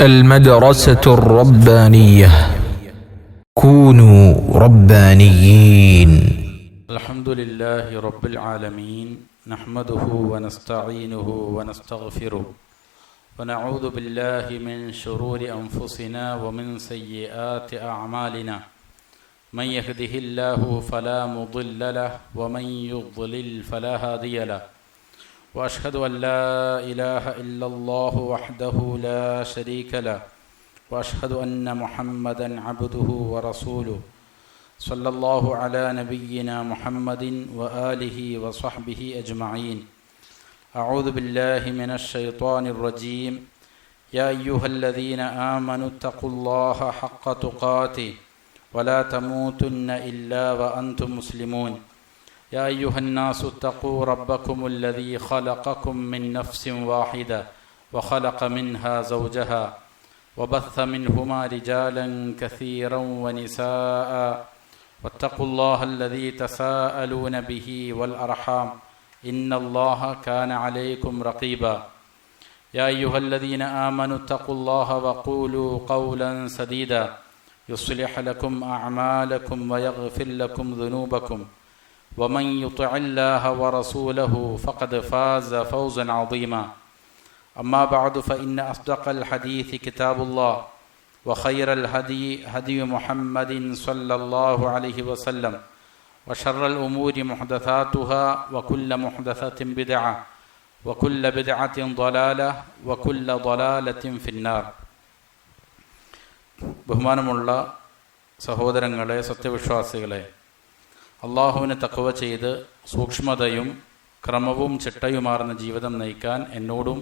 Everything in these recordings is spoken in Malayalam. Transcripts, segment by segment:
المدرسة الربانية كونوا ربانيين. الحمد لله رب العالمين، نحمده ونستعينه ونستغفره ونعوذ بالله من شرور أنفسنا ومن سيئات أعمالنا. من يهده الله فلا مضل له ومن يضلل فلا هادي له. وأشهد أن لا إله إلا الله وحده لا شريك له وأشهد أن محمدا عبده ورسوله. صلى الله على نبينا محمد وآله وصحبه أجمعين. أعوذ بالله من الشيطان الرجيم. يا أيها الذين آمنوا اتقوا الله حق تقاته ولا تموتن إلا وأنتم مسلمون. يا أيها الناس اتقوا ربكم الذي خلقكم من نفس واحدة وخلق منها زوجها وبث منهما رجالا كثيرا ونساء واتقوا الله الذي تساءلون به والأرحام إن الله كان عليكم رقيبا. يا أيها الذين آمنوا اتقوا الله وقولوا قولا سديدا يصلح لكم أعمالكم ويغفر لكم ذنوبكم ومن يطع الله ورسوله فقد فاز فوزا عظيما. أما بعد فإن أصدق الحديث كتاب الله وخير الهدي هدي محمد صلى الله عليه وسلم وشر الأمور محدثاتها وكل محدثة بدعة وكل بدعة ضلالة وكل ضلالة في النار. ബഹുമാനമുള്ള സഹോദരങ്ങളെ, സത്യവിശ്വാസികളെ, അള്ളാഹുവിനെ തഖ്വ ചെയ്ത് സൂക്ഷ്മതയും ക്രമവും ചിട്ടയുമാർന്ന ജീവിതം നയിക്കാൻ എന്നോടും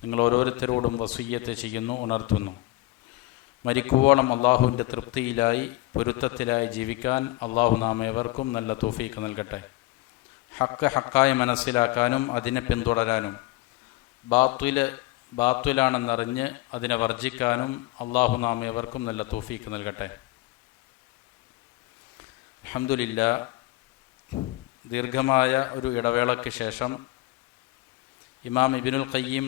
നിങ്ങൾ ഓരോരുത്തരോടും വസിയ്യത്ത് ചെയ്യുന്നു, ഉണർത്തുന്നു. മരിക്കുവോളം അള്ളാഹുവിൻ്റെ തൃപ്തിയിലായി പൊരുത്തത്തിലായി ജീവിക്കാൻ അള്ളാഹു നാം ഏവർക്കും നല്ല തൗഫീഖ് നൽകട്ടെ. ഹക്ക് ഹക്കായി മനസ്സിലാക്കാനും അതിനെ പിന്തുടരാനും ബാത്തുലാണെന്നറിഞ്ഞ് അതിനെ വർജിക്കാനും അള്ളാഹു നാം ഏവർക്കും നല്ല തൗഫീഖ് നൽകട്ടെ. അൽഹംദുലില്ലാ, ദീർഘമായ ഒരു ഇടവേളയ്ക്ക് ശേഷം ഇമാം ഇബ്നുൽ ഖയ്യിം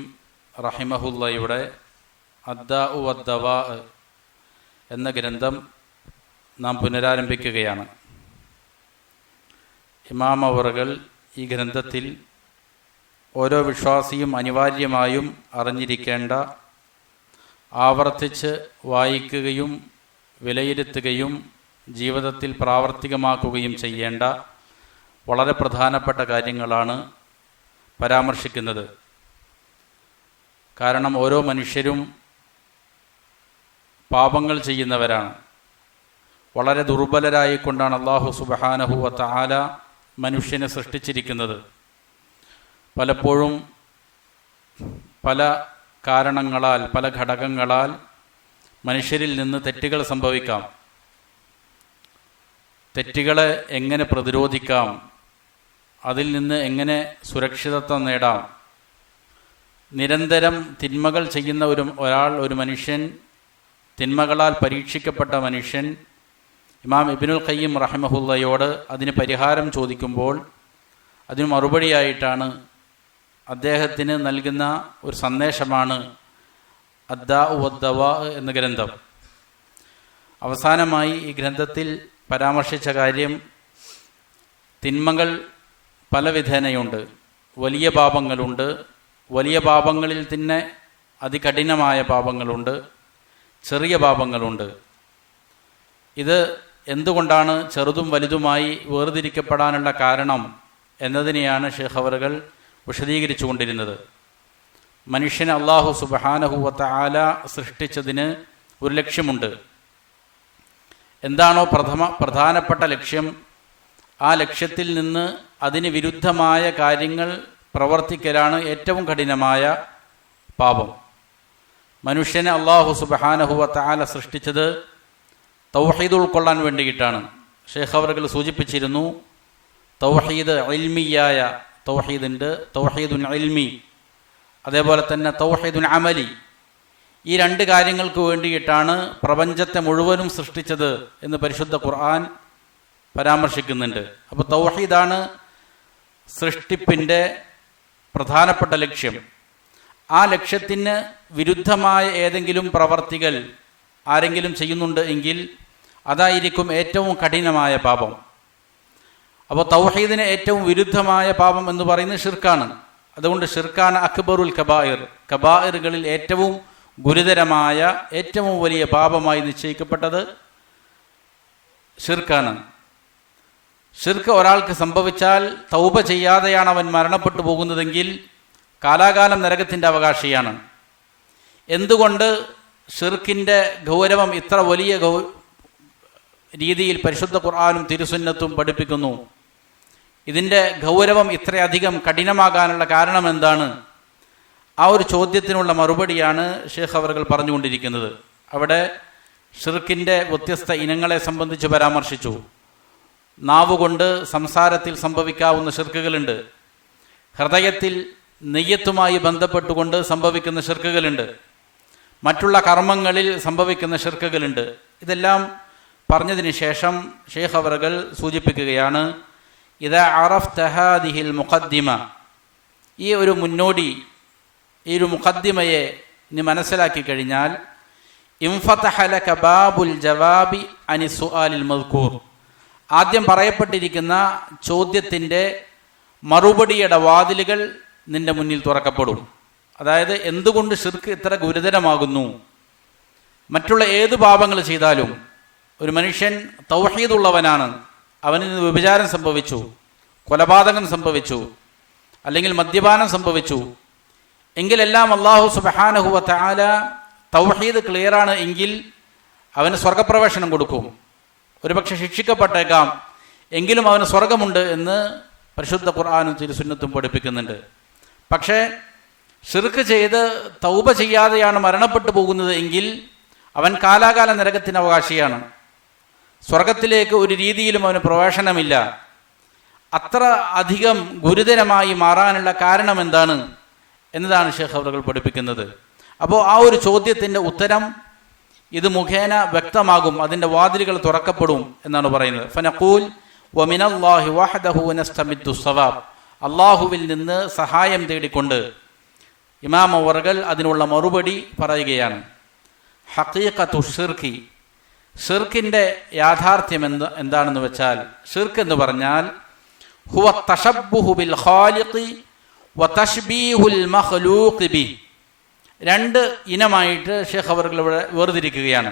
റഹിമഹുല്ലയുടെ അദ്ദാഉ വദ്ദവാ എന്ന ഗ്രന്ഥം നാം പുനരാരംഭിക്കുകയാണ്. ഇമാം അവറുകൾ ഈ ഗ്രന്ഥത്തിൽ ഓരോ വിശ്വാസിയും അനിവാര്യമായും അറിഞ്ഞിരിക്കേണ്ട, ആവർത്തിച്ച് വായിക്കുകയും വിലയിരുത്തുകയും ജീവിതത്തിൽ പ്രാവർത്തികമാക്കുകയും ചെയ്യേണ്ട വളരെ പ്രധാനപ്പെട്ട കാര്യങ്ങളാണ് പരാമർശിക്കുന്നത്. കാരണം ഓരോ മനുഷ്യരും പാപങ്ങൾ ചെയ്യുന്നവരാണ്. വളരെ ദുർബലരായിക്കൊണ്ടാണ് അല്ലാഹു സുബ്ഹാനഹു വ തആല മനുഷ്യനെ സൃഷ്ടിച്ചിരിക്കുന്നത്. പലപ്പോഴും പല കാരണങ്ങളാൽ, പല ഘടകങ്ങളാൽ മനുഷ്യരിൽ നിന്ന് തെറ്റുകൾ സംഭവിക്കാം. തെറ്റുകളെ എങ്ങനെ പ്രതിരോധിക്കാം, അതിൽ നിന്ന് എങ്ങനെ സുരക്ഷിതത്വം നേടാം. നിരന്തരം തിന്മകൾ ചെയ്യുന്ന ഒരു മനുഷ്യൻ, തിന്മകളാൽ പരീക്ഷിക്കപ്പെട്ട മനുഷ്യൻ ഇമാം ഇബ്നുൽ ഖയ്യിം റഹിമഹുല്ലയോട് അതിന് പരിഹാരം ചോദിക്കുമ്പോൾ അതിന് മറുപടിയായിട്ടാണ് അദ്ദേഹത്തിന് നൽകുന്ന ഒരു സന്ദേശമാണ് അദ്ദാഉ വദ്ദവാ എന്ന ഗ്രന്ഥം. അവസാനമായി ഈ ഗ്രന്ഥത്തിൽ പരാമർശിച്ച കാര്യം, തിന്മകൾ പല വിധേനയുണ്ട്. വലിയ പാപങ്ങളുണ്ട്, വലിയ പാപങ്ങളിൽ തന്നെ അതികഠിനമായ പാപങ്ങളുണ്ട്, ചെറിയ പാപങ്ങളുണ്ട്. ഇത് എന്തുകൊണ്ടാണ് ചെറുതും വലുതുമായി വേർതിരിക്കപ്പെടാനുള്ള കാരണം എന്നതിനെയാണ് ഷെയ്ഖ് അവറുകൾ വിശദീകരിച്ചു കൊണ്ടിരുന്നത്. മനുഷ്യനെ അല്ലാഹു സുബ്ഹാനഹു വ തആല സൃഷ്ടിച്ചതിന് ഒരു ലക്ഷ്യമുണ്ട്. എന്താണോ പ്രധാനപ്പെട്ട ലക്ഷ്യം, ആ ലക്ഷ്യത്തിൽ നിന്ന് അതിന് വിരുദ്ധമായ കാര്യങ്ങൾ പ്രവർത്തിക്കലാണ് ഏറ്റവും കഠിനമായ പാപം. മനുഷ്യനെ അല്ലാഹു സുബ്ഹാനഹു വ തആല സൃഷ്ടിച്ചത് തൗഹീദ് ഉൾക്കൊള്ളാൻ വേണ്ടിയിട്ടാണ്. ഷെയ്ഖ് അവറുകൾ സൂചിപ്പിച്ചിരുന്നു, തൗഹീദ് ഇൽമിയായ തൗഹീദുണ്ട്, തൗഹീദുൻ ഇൽമി, അതേപോലെ തന്നെ തൗഹീദുൻ അമലി. ഈ രണ്ട് കാര്യങ്ങൾക്ക് വേണ്ടിയിട്ടാണ് പ്രപഞ്ചത്തെ മുഴുവനും സൃഷ്ടിച്ചത് എന്ന് പരിശുദ്ധ ഖുർആൻ പരാമർശിക്കുന്നുണ്ട്. അപ്പോൾ തൗഹീദാണ് സൃഷ്ടിപ്പിൻ്റെ പ്രധാനപ്പെട്ട ലക്ഷ്യം. ആ ലക്ഷ്യത്തിന് വിരുദ്ധമായ ഏതെങ്കിലും പ്രവർത്തികൾ ആരെങ്കിലും ചെയ്യുന്നുണ്ട് എങ്കിൽ അതായിരിക്കും ഏറ്റവും കഠിനമായ പാപം. അപ്പോൾ തൗഹീദിന് ഏറ്റവും വിരുദ്ധമായ പാപം എന്ന് പറയുന്നത് ഷിർക്കാണ്. അതുകൊണ്ട് ഷിർക്കാണ് അക്ബറുൽ കബായിർ, കബായിറുകളിൽ ഏറ്റവും ഗുരുതരമായ ഏറ്റവും വലിയ പാപമായി നിശ്ചയിക്കപ്പെട്ടത് ഷിർക്കാണ്. ഷിർക്ക് ഒരാൾക്ക് സംഭവിച്ചാൽ തൗബ ചെയ്യാതെയാണ് അവൻ മരണപ്പെട്ടു പോകുന്നതെങ്കിൽ കാലാകാലം നരകത്തിൻ്റെ അവകാശിയാണ്. എന്തുകൊണ്ട് ഷിർക്കിൻ്റെ ഗൗരവം ഇത്ര വലിയ രീതിയിൽ പരിശുദ്ധ ഖുർആനും തിരുസുന്നത്തും പഠിപ്പിക്കുന്നു? ഇതിൻ്റെ ഗൗരവം ഇത്രയധികം കഠിനമാകാനുള്ള കാരണം എന്താണ്? ആ ഒരു ചോദ്യത്തിനുള്ള മറുപടിയാണ് ഷേഖ് അവറുകൾ പറഞ്ഞുകൊണ്ടിരിക്കുന്നത്. അവിടെ ഷിർക്കിൻ്റെ വ്യത്യസ്ത ഇനങ്ങളെ സംബന്ധിച്ച് പരാമർശിച്ചു. നാവുകൊണ്ട് സംസാരത്തിൽ സംഭവിക്കാവുന്ന ഷിർക്കുകളുണ്ട്, ഹൃദയത്തിൽ നെയ്യത്തുമായി ബന്ധപ്പെട്ടുകൊണ്ട് സംഭവിക്കുന്ന ഷിർക്കുകളുണ്ട്, മറ്റുള്ള കർമ്മങ്ങളിൽ സംഭവിക്കുന്ന ഷിർക്കുകളുണ്ട്. ഇതെല്ലാം പറഞ്ഞതിന് ശേഷം ഷേഖ് അവറുകൾ സൂചിപ്പിക്കുകയാണ്, ഇദാ അറഫ്ത ഹാദിഹിൽ മുഖദ്ദിമ, ഈ ഒരു മുന്നോടി, ഈ ഒരു മുഖദ്ദിമയെ നീ മനസ്സിലാക്കി കഴിഞ്ഞാൽ, ഇൻഫതഹ ലക ബാബുൽ ജവാബി അനി സുആലിൽ മദ്കൂർ, ആദ്യം പറയപ്പെട്ടിരിക്കുന്ന ചോദ്യത്തിൻ്റെ മറുപടിയുടെ വാതിലുകൾ നിന്റെ മുന്നിൽ തുറക്കപ്പെടും. അതായത് എന്തുകൊണ്ട് ഷിർക്ക് ഇത്ര ഗുരുതരമാകുന്നു? മറ്റുള്ള ഏത് പാപങ്ങൾ ചെയ്താലും ഒരു മനുഷ്യൻ തൗഹീദുള്ളവനാണ്, അവനിൽ നിന്ന് വ്യഭിചാരം സംഭവിച്ചു, കൊലപാതകം സംഭവിച്ചു, അല്ലെങ്കിൽ മദ്യപാനം സംഭവിച്ചു എങ്കിലെല്ലാം അല്ലാഹു സുബ്ഹാനഹു വ തആല തൗഹീദ് ക്ലിയറാണ് എങ്കിൽ അവന് സ്വർഗപ്രവേശനം കൊടുക്കും. ഒരുപക്ഷെ ശിക്ഷിക്കപ്പെട്ടേക്കാം, എങ്കിലും അവന് സ്വർഗമുണ്ട് എന്ന് പരിശുദ്ധ ഖുർആനും തിരുസുന്നത്തും പഠിപ്പിക്കുന്നുണ്ട്. പക്ഷേ ഷിർക്ക് ചെയ്ത് തൗബ ചെയ്യാതെയാണ് മരണപ്പെട്ടു പോകുന്നത് എങ്കിൽ അവൻ കാലാകാല നരകത്തിന് അവകാശിയാണ്. സ്വർഗത്തിലേക്ക് ഒരു രീതിയിലും അവന് പ്രവേശനമില്ല. അത്ര അധികം ഗുരുതരമായി മാറാനുള്ള കാരണം എന്താണ് എന്നതാണ് ഷേഖ് അവറുകൾ പഠിപ്പിക്കുന്നത്. അപ്പോൾ ആ ഒരു ചോദ്യത്തിൻ്റെ ഉത്തരം ഇത് മുഖേന വ്യക്തമാകും, അതിൻ്റെ വാതിലുകൾ തുറക്കപ്പെടും എന്നാണ് പറയുന്നത്. ഫനഖൂൽ വമിനല്ലാഹി വഹദഹു നസ്തമിദ്ദു സവാബ്, അള്ളാഹുവിൽ നിന്ന് സഹായം തേടിക്കൊണ്ട് ഇമാം അവറുകൾ അതിനുള്ള മറുപടി പറയുകയാണ്. ഹഖീഖത്തു ഷിർക്കി, ഷിർക്കിൻ്റെ യാഥാർത്ഥ്യം എന്താണെന്ന് വെച്ചാൽ, ഷിർക്ക് എന്ന് പറഞ്ഞാൽ ഹുവ തശബ്ബുഹു ബിൽ ഖാലിഖി വ തശ്ബീഹുൽ മഖ്ലൂഖി ബി, രണ്ട് ഇനമായിട്ട് ഷേഖ് അവറുകൾ ഇവിടെ വേർതിരിക്കുകയാണ്.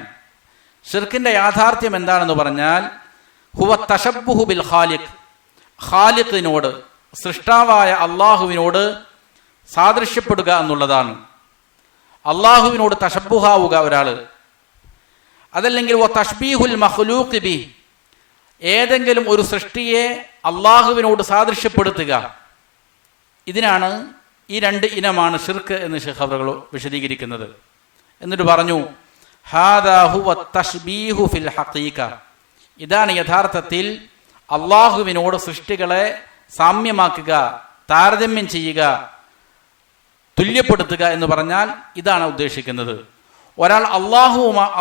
ഷിർക്കിൻ്റെ യാഥാർത്ഥ്യം എന്താണെന്ന് പറഞ്ഞാൽ ഹുവ തശബ്ബുഹു ബിൽ ഖാലിഖ്, ഖാലിഖിനോട്, സൃഷ്ടാവായ അള്ളാഹുവിനോട് സാദൃശ്യപ്പെടുക എന്നുള്ളതാണ്. അള്ളാഹുവിനോട് തശബ്ബുഹാവുക ഒരാൾ. അതല്ലെങ്കിൽ വ തശ്ബീഹുൽ മഖ്ലൂഖി ബി, ഏതെങ്കിലും ഒരു സൃഷ്ടിയെ അള്ളാഹുവിനോട് സാദൃശ്യപ്പെടുത്തുക. ഇതിനാണ്, ഈ രണ്ട് ഇനമാണ് ഷിർക്ക് എന്ന് ഷേഖ് അവറുകൾ വിശദീകരിക്കുന്നത്. എന്നിട്ട് പറഞ്ഞു, ഹാദാ ഹുവ തശ്ബീഹു ഫിൽ ഹഖീഖ, ഇതാണ് യഥാർത്ഥത്തിൽ അള്ളാഹുവിനോട് സൃഷ്ടികളെ സാമ്യമാക്കുക, താരതമ്യം ചെയ്യുക, തുല്യപ്പെടുത്തുക എന്ന് പറഞ്ഞാൽ ഇതാണ് ഉദ്ദേശിക്കുന്നത്. ഒരാൾ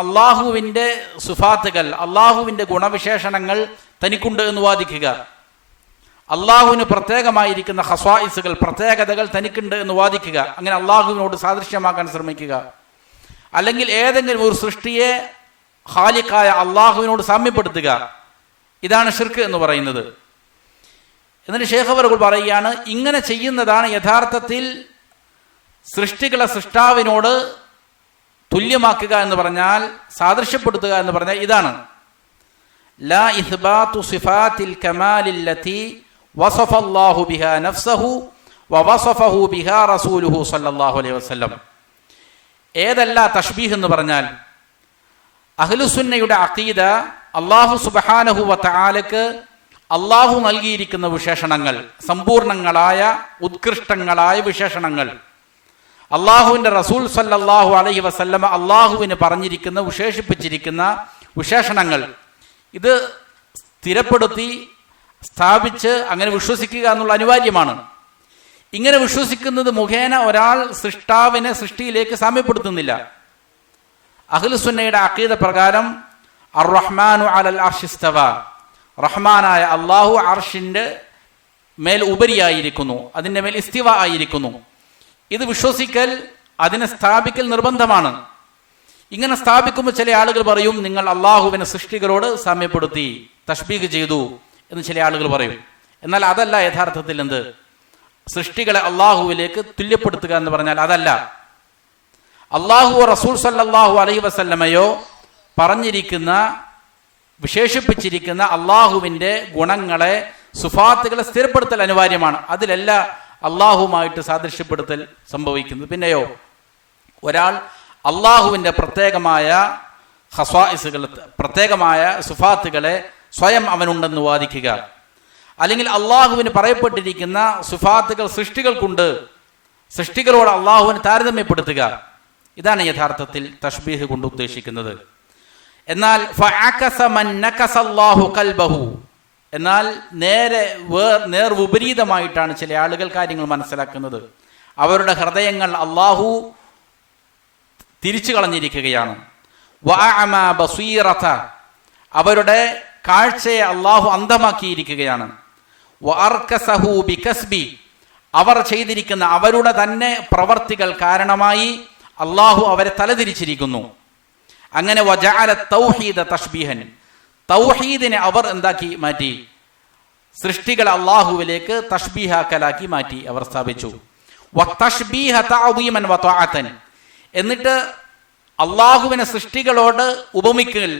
അള്ളാഹുവിൻ്റെ സുഫാത്തുകൾ, അള്ളാഹുവിൻ്റെ ഗുണവിശേഷണങ്ങൾ തനിക്കുണ്ട് എന്ന് വാദിക്കുക, അള്ളാഹുവിന് പ്രത്യേകമായിരിക്കുന്ന ഖസ്വായിസുകൾ, പ്രത്യേകതകൾ തനിക്കുണ്ട് എന്ന് വാദിക്കുക, അങ്ങനെ അള്ളാഹുവിനോട് സാദൃശ്യമാക്കാൻ ശ്രമിക്കുക. അല്ലെങ്കിൽ ഏതെങ്കിലും ഒരു സൃഷ്ടിയെ ഖാലിഖായ അള്ളാഹുവിനോട് സാമ്യപ്പെടുത്തുക, ഇതാണ് ഷിർക്ക് എന്ന് പറയുന്നത്. എന്നിട്ട് ഷേഖ് അവറുകൾ പറയുകയാണ്, ഇങ്ങനെ ചെയ്യുന്നതാണ് യഥാർത്ഥത്തിൽ സൃഷ്ടികളെ സൃഷ്ടാവിനോട് തുല്യമാക്കുക എന്ന് പറഞ്ഞാൽ, സാദൃശ്യപ്പെടുത്തുക എന്ന് പറഞ്ഞാൽ ഇതാണ്. ലാ ഇസ്ബാതു സിഫാത്തിൽ കമാലില്ലതി വസഫല്ലാഹു ബിഹാ നഫ്സഹു വവസഫഹു ബിഹാ റസൂലുഹു സ്വല്ലല്ലാഹു അലൈഹി വസല്ലം. ഏതല്ല തശ്ബീഹ് എന്ന് പറഞ്ഞാൽ, അഹ്ലുസുന്നയുടെ അഖീദ അല്ലാഹു സുബ്ഹാനഹു വ തആലക്ക് അല്ലാഹു നൽകിയിരിക്കുന്ന വിശേഷണങ്ങൾ, സമ്പൂർണങ്ങളായ ഉത്കൃഷ്ടങ്ങളായ വിശേഷണങ്ങൾ, അള്ളാഹുവിൻ്റെ റസൂൽ സല്ലല്ലാഹു അലൈഹി വസല്ലമ അള്ളാഹുവിന് പറഞ്ഞിരിക്കുന്ന, വിശേഷിപ്പിച്ചിരിക്കുന്ന വിശേഷണങ്ങൾ, ഇത് സ്ഥിരപ്പെടുത്തി സ്ഥാപിച്ച് അങ്ങനെ വിശ്വസിക്കുക എന്നുള്ള അനിവാര്യമാണ്. ഇങ്ങനെ വിശ്വസിക്കുന്നത് മുഖേന ഒരാൾ സൃഷ്ടാവിനെ സൃഷ്ടിയിലേക്ക് സാമ്യപ്പെടുത്തുന്നില്ല. അഹ്ലുസുന്നയുടെ അഖീദ പ്രകാരം അർ റഹ്മാനു അലൽ അർശി ഇസ്തവ, റഹ്മാനായ അള്ളാഹു അർഷിൻ്റെ മേൽ ഉപരിയായിരിക്കുന്നു, അതിൻ്റെ മേൽ ഇസ്തിവ ആയിരിക്കുന്നു. ഇത് വിശ്വസിക്കൽ, അതിനെ സ്ഥാപിക്കൽ നിർബന്ധമാണ്. ഇങ്ങനെ സ്ഥാപിക്കുമ്പോൾ ചില ആളുകൾ പറയും, നിങ്ങൾ അള്ളാഹുവിനെ സൃഷ്ടികളോട് സാമ്യപ്പെടുത്തി, തശ്ബീഹ് ചെയ്തു എന്ന് ചില ആളുകൾ പറയും. എന്നാൽ അതല്ല യഥാർത്ഥത്തിൽ എന്ത്, സൃഷ്ടികളെ അള്ളാഹുവിലേക്ക് തുല്യപ്പെടുത്തുക എന്ന് പറഞ്ഞാൽ അതല്ല. അള്ളാഹു റസൂൽ സല്ലല്ലാഹു അലൈഹി വസല്ലമയോ പറഞ്ഞിരിക്കുന്ന, വിശേഷിപ്പിച്ചിരിക്കുന്ന അള്ളാഹുവിൻ്റെ ഗുണങ്ങളെ, സുഫാത്തുകളെ സ്ഥിരപ്പെടുത്തൽ അനിവാര്യമാണ്. അതിലല്ല അള്ളാഹുമായിട്ട് സാദൃശ്യപ്പെടുത്തൽ സംഭവിക്കുന്നത്. പിന്നെയോ ഒരാൾ അള്ളാഹുവിൻ്റെ പ്രത്യേകമായ ഖസ്വായിസുകൾ, പ്രത്യേകമായ സുഫാത്തുകളെ സ്വയം അവനുണ്ടെന്ന് വാദിക്കുക, അല്ലെങ്കിൽ അള്ളാഹുവിന് പറയപ്പെട്ടിരിക്കുന്ന സുഫാത്തുകൾ സൃഷ്ടികൾക്കുണ്ട്, സൃഷ്ടികളോട് അള്ളാഹുവിനെ താരതമ്യപ്പെടുത്തുക, ഇതാണ് യഥാർത്ഥത്തിൽ തശ്ബീഹ് കൊണ്ട് ഉദ്ദേശിക്കുന്നത്. എന്നാൽ എന്നാൽ നേർ വിപരീതമായിട്ടാണ് ചില ആളുകൾ കാര്യങ്ങൾ മനസ്സിലാക്കുന്നത്. അവരുടെ ഹൃദയങ്ങൾ അള്ളാഹു തിരിച്ചു കളഞ്ഞിരിക്കുകയാണ്. അവരുടെ കാഴ്ചയെ അള്ളാഹു അന്ധമാക്കിയിരിക്കുകയാണ്. അവർ ചെയ്തിരിക്കുന്ന അവരുടെ തന്നെ പ്രവർത്തികൾ കാരണമായി അള്ളാഹു അവരെ തലതിരിച്ചിരിക്കുന്നു. അങ്ങനെ വജഅല തൗഹീദ തശ്ബീഹൻ, തൗഹീദിനെ അവർ എന്താക്കി മാറ്റി, സൃഷ്ടികൾ അള്ളാഹുവിലേക്ക് തശ്ബീഹാക്കലാക്കി മാറ്റി അവർ സ്ഥാപിച്ചു. വതശ്ബീഹ തഅദീമൻ വതഅതൻ, എന്നിട്ട് അള്ളാഹുവിനെ സൃഷ്ടികളോട് ഉപമിക്കൽ,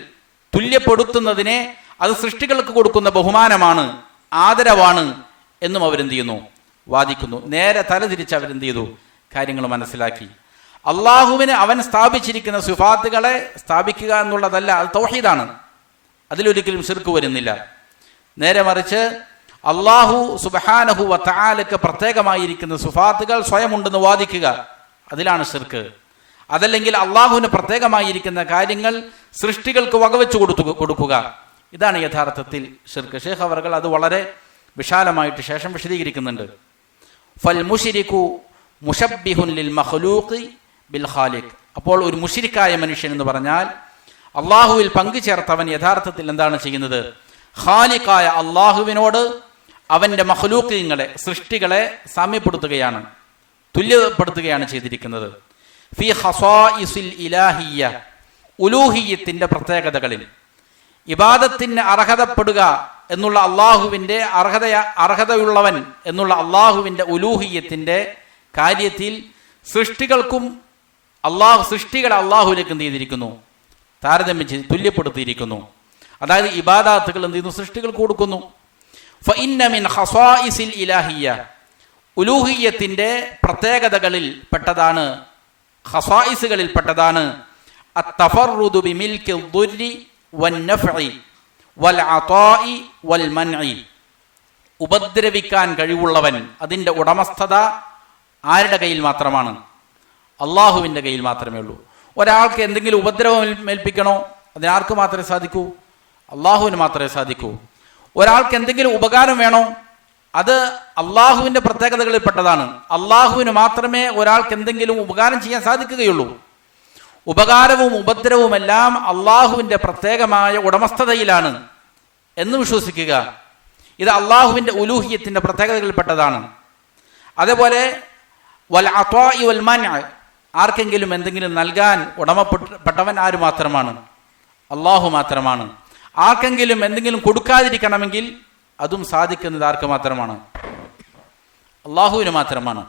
തുല്യപ്പെടുത്തുന്നതിനെ അത് സൃഷ്ടികൾക്ക് കൊടുക്കുന്ന ബഹുമാനമാണ്, ആദരവാണ് എന്നും അവരെന്ത് ചെയ്യുന്നു, വാദിക്കുന്നു. നേരെ തലതിരിച്ച് അവരെന്ത് ചെയ്തു, കാര്യങ്ങൾ മനസ്സിലാക്കി. അള്ളാഹുവിന് അവൻ സ്ഥാപിച്ചിരിക്കുന്ന സിഫാത്തുകളെ സ്ഥാപിക്കുക എന്നുള്ളതല്ല, അത് തൗഹീദാണ്. അതിലൊരിക്കലും ശിർക്ക് വരുന്നില്ല. നേരെ മറിച്ച് അള്ളാഹു സുബ്ഹാനഹു വ തആലക്ക് പ്രത്യേകമായിരിക്കുന്ന സിഫാത്തുകൾ സ്വയം ഉണ്ടെന്ന് വാദിക്കുക, അതിലാണ് ശിർക്ക്. അതല്ലെങ്കിൽ അള്ളാഹുവിന് പ്രത്യേകമായിരിക്കുന്ന കാര്യങ്ങൾ സൃഷ്ടികൾക്ക് വകവെച്ച് കൊടുക്കുക, ഇതാണ് യഥാർത്ഥത്തിൽ ശിർക്ക്. ഷേഖ് അവർകൾ അത് വളരെ വിശാലമായിട്ട് ശേഷം വിശദീകരിക്കുന്നുണ്ട്. ഫൽ മുശ്രികു മുശബ്ബിഹുൻ ലിൽ മഖ്ലൂഖി ബിൽ ഖാലിഖ്. അപ്പോൾ ഒരു മുശ്രിക്കായ മനുഷ്യൻ എന്ന് പറഞ്ഞാൽ അള്ളാഹുവിൽ പങ്കുചേർത്തവൻ യഥാർത്ഥത്തിൽ എന്താണ് ചെയ്യുന്നത്, ഖാലിഖായ അള്ളാഹുവിനോട് അവൻ്റെ മഖ്ലൂഖീങ്ങളെ, സൃഷ്ടികളെ സാമ്യപ്പെടുത്തുകയാണ്, തുല്യപ്പെടുത്തുകയാണ് ചെയ്തിരിക്കുന്നത്. ഫി ഖസായിസിൽ ഇലാഹിയ്യ, ഉലൂഹിയ്യത്തിൻ്റെ പ്രത്യേകതകളിൽ, ഇബാദത്തിന് അർഹതപ്പെടുക എന്നുള്ള അള്ളാഹുവിൻ്റെ അർഹതയുള്ളവൻ എന്നുള്ള അള്ളാഹുവിൻ്റെ ഉലൂഹിയ്യത്തിൻ്റെ കാര്യത്തിൽ സൃഷ്ടികൾക്കും സൃഷ്ടികളെ അള്ളാഹുവിലേക്ക് എന്ത് ചെയ്തിരിക്കുന്നു, താരതമ്യം ചെയ്ത് തുല്യപ്പെടുത്തിയിരിക്കുന്നു. അതായത് ഇബാദാത്തുകൾ എന്ത് ചെയ്യുന്നു, സൃഷ്ടികൾക്ക് കൊടുക്കുന്നു. ഫഇന്ന മിൻ ഖസായിസിൽ ഇലാഹിയ്യ, ഉലൂഹിയ്യത്തിൻ്റെ പ്രത്യേകതകളിൽ പെട്ടതാണ്, ഖസായിസുകളിൽ പെട്ടതാണ് അത്തഫറുദു ബിമിൽകിൽ ദുർരി വന്നഫഇ വൽ അതാഇ വൽ മൻഇ. ഉപദ്രവിക്കാൻ കഴിവുള്ളവൻ, അതിൻ്റെ ഉടമസ്ഥത ആരുടെ കയ്യിൽ മാത്രമാണ്, അള്ളാഹുവിൻ്റെ കയ്യിൽ മാത്രമേ ഉള്ളൂ. ഒരാൾക്ക് എന്തെങ്കിലും ഉപദ്രവം ഏൽപ്പിക്കണോ, അതിനാർക്ക് മാത്രമേ സാധിക്കൂ, അള്ളാഹുവിന് മാത്രമേ സാധിക്കൂ. ഒരാൾക്ക് എന്തെങ്കിലും ഉപകാരം വേണോ, അത് അള്ളാഹുവിൻ്റെ പ്രത്യേകതകളിൽ പെട്ടതാണ്. അള്ളാഹുവിന് മാത്രമേ ഒരാൾക്ക് എന്തെങ്കിലും ഉപകാരം ചെയ്യാൻ സാധിക്കുകയുള്ളൂ. ഉപകാരവും ഉപദ്രവവും എല്ലാം അള്ളാഹുവിൻ്റെ പ്രത്യേകമായ ഉടമസ്ഥതയിലാണ് എന്ന് വിശ്വസിക്കുക. ഇത് അള്ളാഹുവിൻ്റെ ഉലൂഹിയത്തിൻ്റെ പ്രത്യേകതകളിൽപ്പെട്ടതാണ്. അതേപോലെ വൽ അത്വാഇ വൽ മൻഅ, ആർക്കെങ്കിലും എന്തെങ്കിലും നൽകാൻ ഉടമപ്പെട്ടവൻ ആര് മാത്രമാണ്, അള്ളാഹു മാത്രമാണ്. ആർക്കെങ്കിലും എന്തെങ്കിലും കൊടുക്കാതിരിക്കണമെങ്കിൽ അതും സാധിക്കുന്നത് ആർക്ക് മാത്രമാണ്, അള്ളാഹുവിന് മാത്രമാണ്.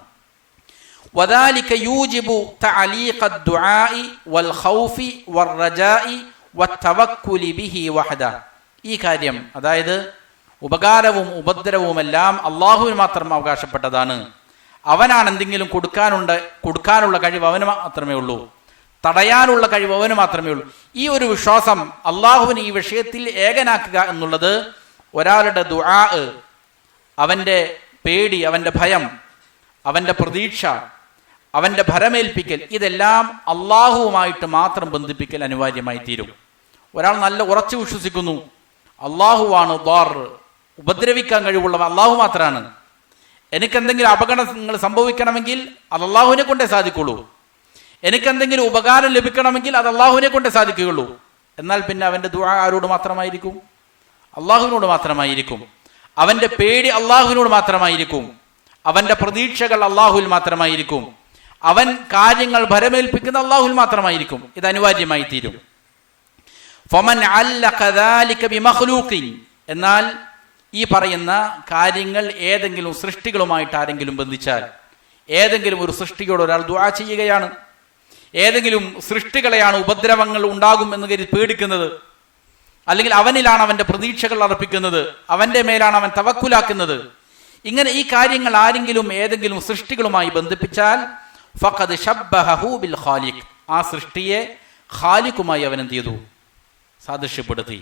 വദാലിക യൂജിബു തഅലീഖ അദ്ദുആഇ വൽ ഖൗഫി വർ റജാഇ വത്തവക്കുലി ബിഹി വഹദ. ഈ കാര്യം, അതായത് ഉപകാരവും ഉപദ്രവവുമെല്ലാം അള്ളാഹുവിന് മാത്രം അവകാശപ്പെട്ടതാണ്. അവനാണ് എന്തെങ്കിലും കൊടുക്കാനുള്ള കഴിവ് അവന് മാത്രമേ ഉള്ളൂ, തടയാനുള്ള കഴിവ് അവന് മാത്രമേ ഉള്ളൂ. ഈ ഒരു വിശ്വാസം, അള്ളാഹുവിന് ഈ വിഷയത്തിൽ ഏകനാക്കുക എന്നുള്ളത് ഒരാളുടെ ദുആ, അവൻ്റെ പേടി, അവൻ്റെ ഭയം, അവൻ്റെ പ്രതീക്ഷ, അവൻ്റെ ഭരമേൽപ്പിക്കൽ, ഇതെല്ലാം അള്ളാഹുവുമായിട്ട് മാത്രം ബന്ധിപ്പിക്കൽ അനിവാര്യമായി തീരും. ഒരാൾ നല്ല ഉറച്ചു വിശ്വസിക്കുന്നു, അള്ളാഹുവാണ് ദാർ, ഉപദ്രവിക്കാൻ കഴിവുള്ളവൻ അള്ളാഹു മാത്രമാണ്. എനിക്കെന്തെങ്കിലും അപകടങ്ങൾ സംഭവിക്കണമെങ്കിൽ അത് അള്ളാഹുവിനെ കൊണ്ടേ സാധിക്കുള്ളൂ. എനിക്കെന്തെങ്കിലും ഉപകാരം ലഭിക്കണമെങ്കിൽ അത് അള്ളാഹുവിനെ കൊണ്ടേ സാധിക്കുകയുള്ളൂ. എന്നാൽ പിന്നെ അവൻ്റെ ദുആ ആരോട് മാത്രമായിരിക്കും, അള്ളാഹുവിനോട് മാത്രമായിരിക്കും. അവൻ്റെ പേടി അള്ളാഹുവിനോട് മാത്രമായിരിക്കും. അവൻ്റെ പ്രതീക്ഷകൾ അള്ളാഹുവിൽ മാത്രമായിരിക്കും. അവൻ കാര്യങ്ങൾ ഭരമേൽപ്പിക്കുന്ന അള്ളാഹുൽ മാത്രമായിരിക്കും. ഇത് അനിവാര്യമായി തീരും. ഫമൻ അല്ലഖ ദാലിക ബിമഖ്ലൂഖിൻ, എന്നാൽ ഈ പറയുന്ന കാര്യങ്ങൾ ഏതെങ്കിലും സൃഷ്ടികളുമായിട്ട് ആരെങ്കിലും ബന്ധിച്ചാൽ, ഏതെങ്കിലും ഒരു സൃഷ്ടിയോട് ഒരാൾ ദുആ ചെയ്യുകയാണ്, ഏതെങ്കിലും സൃഷ്ടികളെയാണ് ഉപദ്രവങ്ങൾ ഉണ്ടാകും എന്ന് കരുതി പേടിക്കുന്നത്, അല്ലെങ്കിൽ അവനിലാണ് അവന്റെ പ്രതീക്ഷകൾ അർപ്പിക്കുന്നത്, അവന്റെ മേലാണ് അവൻ തവക്കുലാക്കുന്നത്, ഇങ്ങനെ ഈ കാര്യങ്ങൾ ആരെങ്കിലും ഏതെങ്കിലും സൃഷ്ടികളുമായി ബന്ധിപ്പിച്ചാൽ ഫഖദ് ശബ്ബഹു ബിൽ ഖാലിഖ്, ആ സൃഷ്ടിയെ ഖാലിഖുമായി അവൻ എന്ത് ചെയ്തു? സാദൃശ്യപ്പെടുത്തി.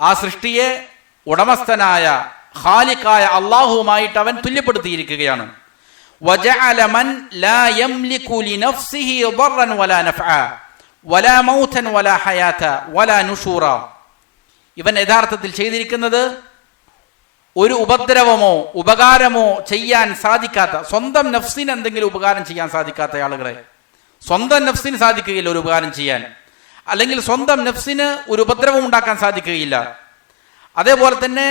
ആ സൃഷ്ടിയെ ഉടമസ്ഥനായ ഖാലിഖായ അള്ളാഹുവുമായിട്ട് അവൻ തുല്യപ്പെടുത്തിയിരിക്കുകയാണ്. വജഅല മൻ ലാ യംലികു ലിനഫ്സിഹി ദർറൻ വലാ നഫഅ വലാ മൗതൻ വലാ ഹയാത വലാ നുശൂറ, ഇവൻ യഥാർത്ഥത്തിൽ ചെയ്തിരിക്കുന്നത് ഒരു ഉപദ്രവമോ ഉപകാരമോ ചെയ്യാൻ സാധിക്കാത്ത, സ്വന്തം നഫ്സിന് എന്തെങ്കിലും ഉപകാരം ചെയ്യാൻ സാധിക്കാത്ത ആളുകളെ, സ്വന്തം നഫ്സിന് സാധിക്കുകയില്ല ഒരു ഉപകാരം ചെയ്യാൻ, അല്ലെങ്കിൽ സ്വന്തം നഫ്സിന് ഒരു ഉപദ്രവം ഉണ്ടാക്കാൻ സാധിക്കുകയില്ല. അതേപോലെ തന്നെ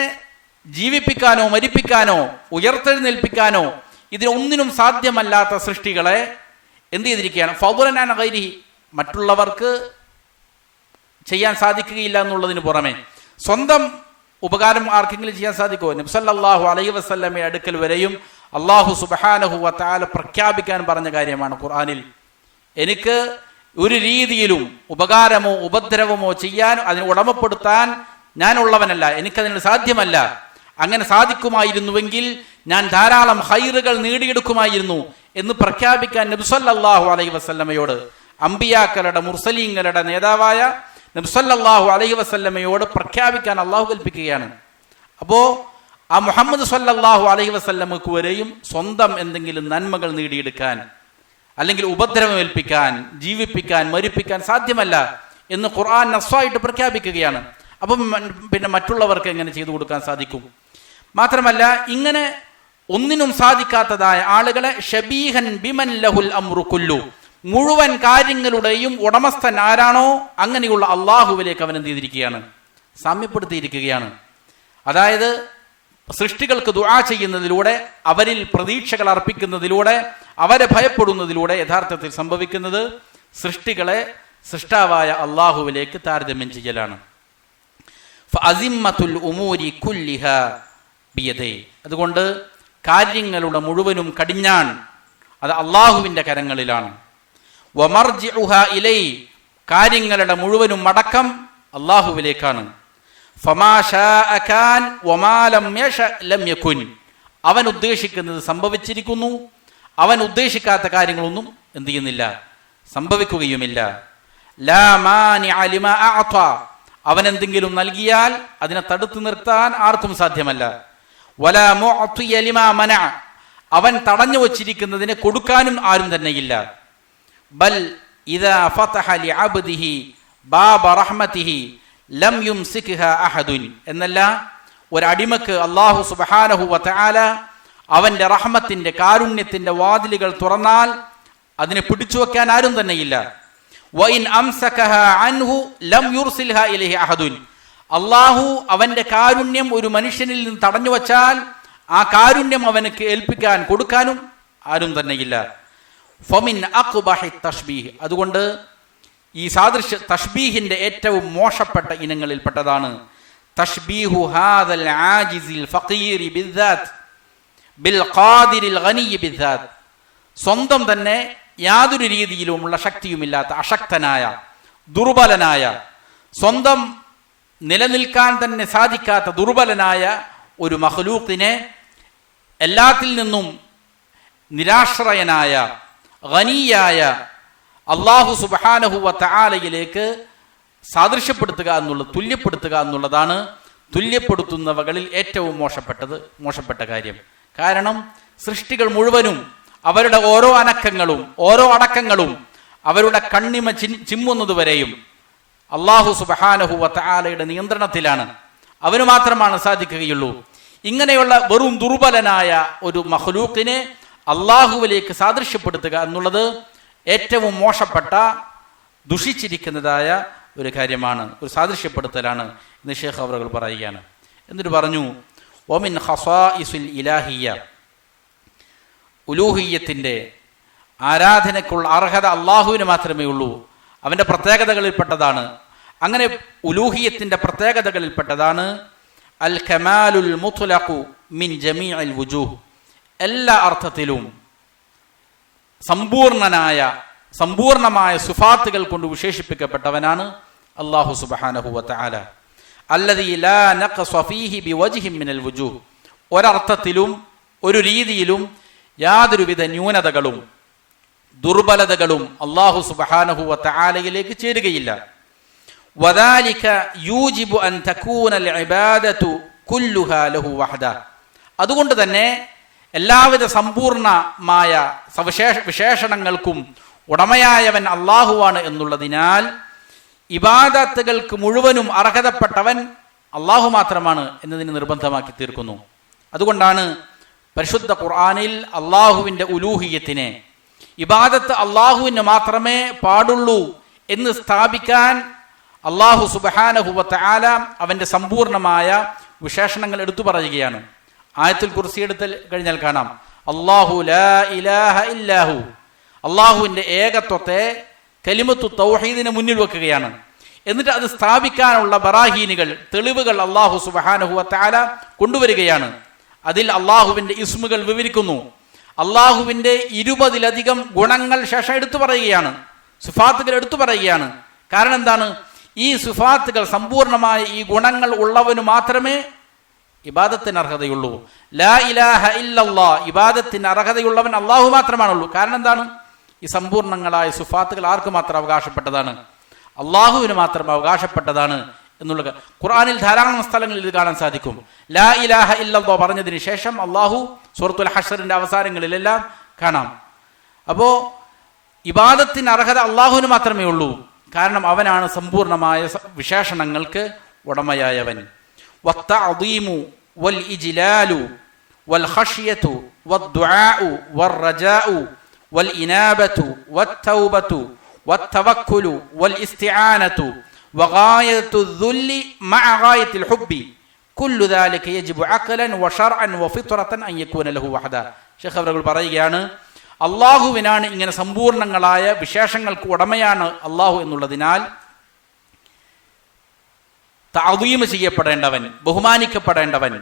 ജീവിപ്പിക്കാനോ മരിപ്പിക്കാനോ ഉയർത്തെഴുന്നേൽപ്പിക്കാനോ ഇതിനൊന്നിനും സാധ്യമല്ലാത്ത സൃഷ്ടികളെ എന്ത് ചെയ്തിരിക്കുകയാണ്? ഫദ്ലൻ ഗൈരിഹി, മറ്റുള്ളവർക്ക് ചെയ്യാൻ സാധിക്കുകയില്ല എന്നുള്ളതിന് പുറമെ സ്വന്തം ഉപകാരം ആർക്കെങ്കിലും ചെയ്യാൻ സാധിക്കുമോ? നബി സല്ലല്ലാഹു അലൈഹി വസല്ലമയുടെ അടുക്കൽ വരെയും അല്ലാഹു സുബ്ഹാനഹു വ തആല പ്രഖ്യാപിക്കാൻ പറഞ്ഞ കാര്യമാണ് ഖുർആനിൽ. എനിക്ക് ഒരു രീതിയിലും ഉപകാരമോ ഉപദ്രവമോ ചെയ്യാൻ, അതിനെ ഉടമപ്പെടുത്താൻ ഞാനുള്ളവനല്ല, എനിക്കതിന് സാധ്യമല്ല. അങ്ങനെ സാധിക്കുമായിരുന്നുവെങ്കിൽ ഞാൻ ധാരാളം ഖൈറുകൾ നേടിയെടുക്കുമായിരുന്നു എന്ന് പ്രഖ്യാപിക്കാൻ നബി സല്ലല്ലാഹു അലൈഹി വസല്ലമയോട്, അമ്പിയാക്കളുടെ മുർസലീങ്ങളുടെ നേതാവായ നബി സല്ലല്ലാഹു അലൈഹി വസല്ലമയോട് പ്രഖ്യാപിക്കാൻ അള്ളാഹു കൽപ്പിക്കുകയാണ്. അപ്പോൾ ആ മുഹമ്മദ് സല്ലല്ലാഹു അലൈഹി വസല്ലമക്ക് വരെയും സ്വന്തം എന്തെങ്കിലും നന്മകൾ നേടിയെടുക്കാൻ, അല്ലെങ്കിൽ ഉപദ്രവമേൽപ്പിക്കാൻ, ജീവിപ്പിക്കാൻ, മരിപ്പിക്കാൻ സാധ്യമല്ല എന്ന് ഖുർആൻ നസ്സായിട്ട് പ്രഖ്യാപിക്കുകയാണ്. അപ്പം പിന്നെ മറ്റുള്ളവർക്ക് എങ്ങനെ ചെയ്തു കൊടുക്കാൻ സാധിക്കും? മാത്രമല്ല, ഇങ്ങനെ ഒന്നിനും സാധിക്കാത്തതായ ആളുകളെ ഷബീഹൻ ബിമൻ ലഹുൽ അംറു കുല്ലു, മുഴുവൻ കാര്യങ്ങളുടെയും ഉടമസ്ഥൻ ആരാണോ അങ്ങനെയുള്ള അള്ളാഹുവിലേക്ക് അവൻ എന്ത് ചെയ്തിരിക്കുകയാണ്? സാമ്യപ്പെടുത്തിയിരിക്കുകയാണ്. അതായത് സൃഷ്ടികൾക്ക് ദുആ ചെയ്യുന്നതിലൂടെ, അവരിൽ പ്രതീക്ഷകൾ അർപ്പിക്കുന്നതിലൂടെ, അവരെ ഭയപ്പെടുന്നതിലൂടെ യഥാർത്ഥത്തിൽ സംഭവിക്കുന്നത് സൃഷ്ടികളെ സൃഷ്ടാവായ അള്ളാഹുവിലേക്ക് താരതമ്യം ചെയ്യലാണ്. ഫഅസിമ്മത്തുൽ ഉമൂരി കുല്ലിഹാ ബിയദൈ, അതുകൊണ്ട് കാര്യങ്ങളുടെ മുഴുവനും കടിഞ്ഞാൺ അത് അള്ളാഹുവിൻ്റെ കരങ്ങളിലാണ്. വമർജിഉഹാ ഇലൈ, കാര്യങ്ങളുടെ മുഴുവനും മടക്കം അള്ളാഹുവിലേക്കാണ്. ഫമാ ശാഅ കാൻ വമാ ലം യശ ലം യകുൻ, അവൻ ഉദ്ദേശിക്കുന്നത് സംഭവിച്ചിരിക്കുന്നു, അവൻ ഉദ്ദേശിക്കാത്ത കാര്യങ്ങളൊന്നും എന്ത് ചെയ്യുന്നില്ല, സംഭവിക്കുകയുമില്ല. ലാ മാനിഅ ലിമാ അഅത, അവൻ എന്തെങ്കിലും നൽകിയാൽ അതിനെ തടുത്തു നിർത്താൻ ആർക്കും സാധ്യമല്ല. വലാ മുഅ്തിയ ലിമാ മനഅ, അവൻ തടഞ്ഞു വച്ചിരിക്കുന്നതിനെ കൊടുക്കാനും ആരും തന്നെയില്ല. ബൽ ഇദാ ഫതഹ ലിഅബ്ദിഹി ബാബ റഹ്മതിഹി ലം യുംസിക്ഹാ അഹദുൻ, എന്നല്ല, ഒരടിമക്ക് അല്ലാഹു സുബ്ഹാനഹു വ തആല അവന്റെ റഹ്മത്തിന്റെ കാരുണ്യത്തിന്റെ വാതിലുകൾ തുറന്നാൽ അതിനെ പിടിച്ചു വെക്കാൻ ആരും തന്നെയില്ല. വഇൻ അംസകഹാ അൻഹു ലം യുർസിൽഹാ ഇലൈഹി അഹദുൻ, അല്ലാഹു അവന്റെ കാരുണ്യം ഒരു മനുഷ്യനിൽ നിന്ന് തടഞ്ഞു വച്ചാൽ ആ കാരുണ്യം അവനക്ക് ഏൽപ്പിക്കാൻ കൊടുക്കാനും ആരും തന്നെയില്ല. ഫമിൻ അഖ്ബഹി തഷ്ബീഹ്, അതുകൊണ്ട് ഈ സാദൃശ്യ തഷ്ബീഹിന്റെ ഏറ്റവും മോശപ്പെട്ട ഇനങ്ങളിൽപ്പെട്ടതാണ് തഷ്ബീഹു ഹാദൽ ആജിസിൽ ഫഖീരി ബിദ്ദാത്ത് ബിൽ ഖാദിരിൽ ഗനിയ്യി ബിദ്ദാത്ത്, സ്വന്തം തന്നെ യാതൊരു രീതിയിലുമുള്ള ശക്തിയുമില്ലാത്ത അശക്തനായ ദുർബലനായ, സ്വന്തം നിലനിൽക്കാൻ തന്നെ സാധിക്കാത്ത ദുർബലനായ ഒരു മഖ്ലൂഖിനെ എല്ലാത്തിൽ നിന്നും നിരാശ്രയനായ ഗനിയായ അല്ലാഹു സുബ്ഹാനഹു വ തആലയിലേക്ക് സാദൃശ്യപ്പെടുത്തുക എന്നുള്ളത്, തുല്യപ്പെടുത്തുക എന്നുള്ളതാണ് തുല്യപ്പെടുത്തുന്നവകളിൽ ഏറ്റവും മോശപ്പെട്ട കാര്യം. കാരണം സൃഷ്ടികൾ മുഴുവനും അവരുടെ ഓരോ അനക്കങ്ങളും ഓരോ അടക്കങ്ങളും അവരുടെ കണ്ണിമ ചിമ്മുന്നതുവരെയും അല്ലാഹു സുബ്ഹാനഹു വ തആലയുടെ നിയന്ത്രണത്തിലാണ്. അവന് മാത്രമാണ് സാധിക്കുകയുള്ളൂ. ഇങ്ങനെയുള്ള വെറും ദുർബലനായ ഒരു മഖ്ലൂഖിനെ അള്ളാഹുവിലേക്ക് സാദൃശ്യപ്പെടുത്തുക എന്നുള്ളത് ഏറ്റവും മോശപ്പെട്ട, ദുഷിച്ചിരിക്കുന്നതായ ഒരു കാര്യമാണ്, ഒരു സാദൃശ്യപ്പെടുത്തലാണ് എന്ന് ശൈഖ് അവറുകൾ പറയുകയാണ്. എന്നിട്ട് പറഞ്ഞു, ഒമിൻ ഖസാഇസുൽ ഇലാഹിയ്യ, ഉലൂഹിയ്യത്തിൻ്റെ ആരാധനയ്ക്കുള്ള അർഹത അള്ളാഹുവിന് മാത്രമേ ഉള്ളൂ. അവൻ്റെ പ്രത്യേകതകളിൽപ്പെട്ടതാണ്. അങ്ങനെ ഉലൂഹിയത്തിൻ്റെ പ്രത്യേകതകളിൽപ്പെട്ടതാണ് അൽ കമാലുൽ മുത്ലഖു മിൻ ജമീഇൽ വുജൂഹ്. എല്ലാ അർത്ഥത്തിലും സമ്പൂർണമായ സിഫാത്തുകൾ കൊണ്ട് വിശേഷിപ്പിക്കപ്പെട്ടവനാണ് അല്ലാഹു സുബ്ഹാനഹു വ തആല. അല്ലദീ ലാ നഖ്സ ഫീഹി ബിവജ്ഹിൻ മിനൽ വുജൂഹ്. ഒരർത്ഥത്തിലും ഒരു രീതിയിലും യാതൊരുവിധ ന്യൂനതകളും ദുർബലതകളും അല്ലാഹു സുബ്ഹാനഹു വ തആലയിലേക്ക് ചേരുകയില്ല. വദാലിക യൂജിബു അൻ തകൂനൽ ഇബാദതു കുല്ലുഹാ ലഹു വഹദ. അതുകൊണ്ട് തന്നെ എല്ലാവിധ സമ്പൂർണമായ വിശേഷണങ്ങൾക്കും ഉടമയായവൻ അള്ളാഹുവാണ് എന്നുള്ളതിനാൽ ഇബാദത്തുകൾക്ക് മുഴുവനും അർഹതപ്പെട്ടവൻ അള്ളാഹു മാത്രമാണ് എന്നതിന് നിർബന്ധമാക്കി തീർക്കുന്നു. അതുകൊണ്ടാണ് പരിശുദ്ധ ഖുർആനിൽ അള്ളാഹുവിൻ്റെ ഉലൂഹിയത്തിനെ, ഇബാദത്ത് അള്ളാഹുവിന് മാത്രമേ പാടുള്ളൂ എന്ന് സ്ഥാപിക്കാൻ അള്ളാഹു സുബ്ഹാനഹു വ തആല അവൻ്റെ സമ്പൂർണമായ വിശേഷണങ്ങൾ എടുത്തു പറയുകയാണ്. ആയത്തുൽ കുർസി എടുത്ത് കഴിഞ്ഞാൽ കാണാം, അല്ലാഹു ലാ ഇലാഹ ഇല്ലാഹു. അള്ളാഹുവിൻ്റെ ഏകത്വത്തെ കലിമത്തു തൗഹീദിന് മുന്നിൽ വെക്കുകയാണ്. എന്നിട്ട് അത് സ്ഥാപിക്കാനുള്ള ബറാഹീനുകൾ, തെളിവുകൾ അള്ളാഹു സുബ്ഹാനഹു വ തആല കൊണ്ടുവരികയാണ്. അതിൽ അള്ളാഹുവിൻ്റെ ഇസ്മുകൾ വിവരിക്കുന്നു. അള്ളാഹുവിൻ്റെ 20-ലധികം ഗുണങ്ങൾ ശേഷം എടുത്തു പറയുകയാണ്, സിഫാത്തുകൾ എടുത്തു പറയുകയാണ്. കാരണം എന്താണ്? ഈ സിഫാത്തുകൾ, സമ്പൂർണമായ ഈ ഗുണങ്ങൾ ഉള്ളവന് മാത്രമേ ഇബാദത്തിന് അർഹതയുള്ളൂ. ലാ ഇലാഹ ഇല്ലല്ലാഹ്, ഇബാദത്തിന് അർഹതയുള്ളവൻ അള്ളാഹു മാത്രമാണുള്ളൂ. കാരണം എന്താണ്? ഈ സമ്പൂർണങ്ങളായ സിഫാത്തുകൾ ആർക്ക് മാത്രം അവകാശപ്പെട്ടതാണ്? അള്ളാഹുവിന് മാത്രം അവകാശപ്പെട്ടതാണ് എന്നുള്ളത് ഖുർആനിൽ ധാരാളം സ്ഥലങ്ങളിൽ ഇത് കാണാൻ സാധിക്കും. ലാ ഇലാഹ ഇല്ലല്ലാഹ് പറഞ്ഞതിന് ശേഷം അള്ളാഹു സൂറത്തുൽ ഹശ്റിന്റെ അവസാനങ്ങളിലെല്ലാം കാണാം. അപ്പോൾ ഇബാദത്തിന് അർഹത അള്ളാഹുവിന് മാത്രമേ ഉള്ളൂ. കാരണം അവനാണ് സമ്പൂർണമായ വിശേഷണങ്ങൾക്ക് ഉടമയായവൻ. വത്തഅദീമു വൽ ഇജ്ലാലു വൽ ഖശ്യതു വദ്ദുആഉ വർ-റജാഉ വൽ ഇനാബതു വത്തൗബതു വത്തവക്കുലു വൽ ഇസ്തിആനതു വഗായത്തു ദുല്ലി മഅ ഗായത്തിൽ ഹുബ്ബി കുല്ലു ദാലിക യജിബു അഖലൻ വശർഅൻ വഫിത്രതൻ അൻ യകൂന ലഹു വഹദ. ശൈഖ് അവറുകൾ പറയുകയാണ്, അള്ളാഹുവിനാണ് ഇങ്ങനെ സമ്പൂർണങ്ങളായ വിശേഷങ്ങൾക്ക് ഉടമയാണ് അള്ളാഹു എന്നുള്ളതിനാൽ തഅദീം ചെയ്യപ്പെടേണ്ടവൻ, ബഹുമാനിക്കപ്പെടേണ്ടവൻ,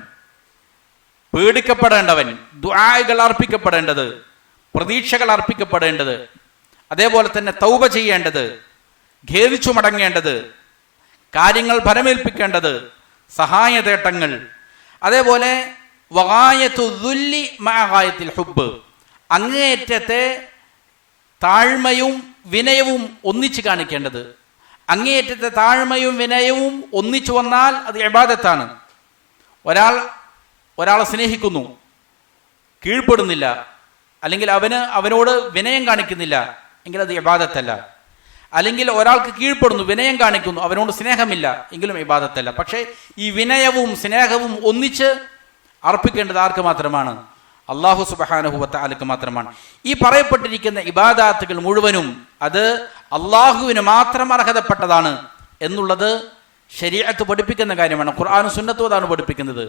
പേടിക്കപ്പെടേണ്ടവൻ, ദുആകൾ അർപ്പിക്കപ്പെടേണ്ടത്, പ്രതീക്ഷകൾ അർപ്പിക്കപ്പെടേണ്ടത്, അതേപോലെ തന്നെ തൗബ ചെയ്യേണ്ടത്, ഖേദിച്ചു മടങ്ങേണ്ടത്, കാര്യങ്ങൾ ഫലമേൽപ്പിക്കേണ്ടത്, സഹായതേട്ടങ്ങൾ, അതേപോലെ വഗായത്തു ദുല്ലി മഅ ഗായത്തിൽ ഹുബ്ബ്, അങ്ങേയറ്റത്തെ താഴ്മയും വിനയവും ഒന്നിച്ച് കാണിക്കേണ്ടത്. അങ്ങേയറ്റത്തെ താഴ്മയും വിനയവും ഒന്നിച്ചു വന്നാൽ അത് ഇബാദത്താണ്. ഒരാളെ സ്നേഹിക്കുന്നു, കീഴ്പ്പെടുന്നില്ല, അല്ലെങ്കിൽ അവനോട് വിനയം കാണിക്കുന്നില്ല എങ്കിൽ അത് ഇബാദത്തല്ല. അല്ലെങ്കിൽ ഒരാൾക്ക് കീഴ്പ്പെടുന്നു, വിനയം കാണിക്കുന്നു, അവനോട് സ്നേഹമില്ല എങ്കിലും ഇബാദത്തല്ല. പക്ഷേ ഈ വിനയവും സ്നേഹവും ഒന്നിച്ച് അർപ്പിക്കേണ്ടത് ആർക്ക് മാത്രമാണ്? അല്ലാഹു സുബ്ഹാനഹു വ തആലക്ക് മാത്രമാണ്. ഈ പറയപ്പെട്ടിരിക്കുന്ന ഇബാദാത്തുകൾ മുഴുവനും അത് അള്ളാഹുവിന് മാത്രം അർഹതപ്പെട്ടതാണ് എന്നുള്ളത് ശരീഅത്ത് പഠിപ്പിക്കുന്ന കാര്യമാണ്. ഖുർആനും സുന്നത്തും അതാണ് പഠിപ്പിക്കുന്നത്.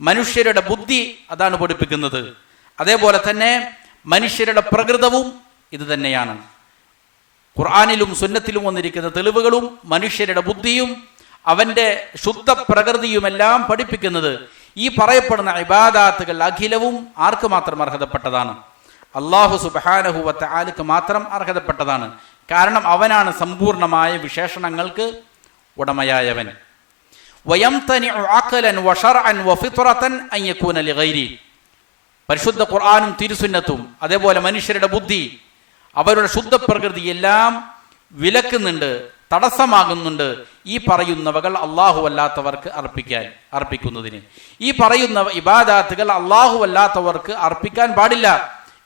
മനുഷ്യരുടെ ബുദ്ധി അതാണ് പഠിപ്പിക്കുന്നത്. അതേപോലെ തന്നെ മനുഷ്യരുടെ പ്രകൃതവും ഇത് തന്നെയാണ്. ഖുർആനിലും സുന്നത്തിലും വന്നിരിക്കുന്ന തെളിവുകളും മനുഷ്യരുടെ ബുദ്ധിയും അവൻ്റെ ശുദ്ധ പ്രകൃതിയുമെല്ലാം പഠിപ്പിക്കുന്നത് ഈ പറയപ്പെടുന്ന ഇബാദാത്തുകൾ അഖിലവും ആർക്ക് മാത്രം അർഹതപ്പെട്ടതാണ്? അല്ലാഹു സുബ്ഹാനഹു വ തആലക്ക് മാത്രം അർഹതപ്പെട്ടതാണ്. കാരണം അവനാണ് സമ്പൂർണമായ വിശേഷണങ്ങൾക്ക് ഉടമയായവൻ. വയംതനിഉ അഖലൻ വശർഅൻ വഫിത്രതൻ അൻ യകൂന ലിഗൈരി. പരിശുദ്ധ ഖുർആനും തിരുസുന്നത്തും അതേപോലെ മനുഷ്യരുടെ ബുദ്ധി, അവരുടെ ശുദ്ധ പ്രകൃതി എല്ലാം വിലക്കുന്നുണ്ട്, തടസ്സമാകുന്നുണ്ട് ഈ പറയുന്നവകൾ അള്ളാഹു അല്ലാത്തവർക്ക് അർപ്പിക്കുന്നതിന്. ഈ പറയുന്ന ഇബാദാത്തുകൾ അള്ളാഹു അല്ലാത്തവർക്ക് അർപ്പിക്കാൻ പാടില്ല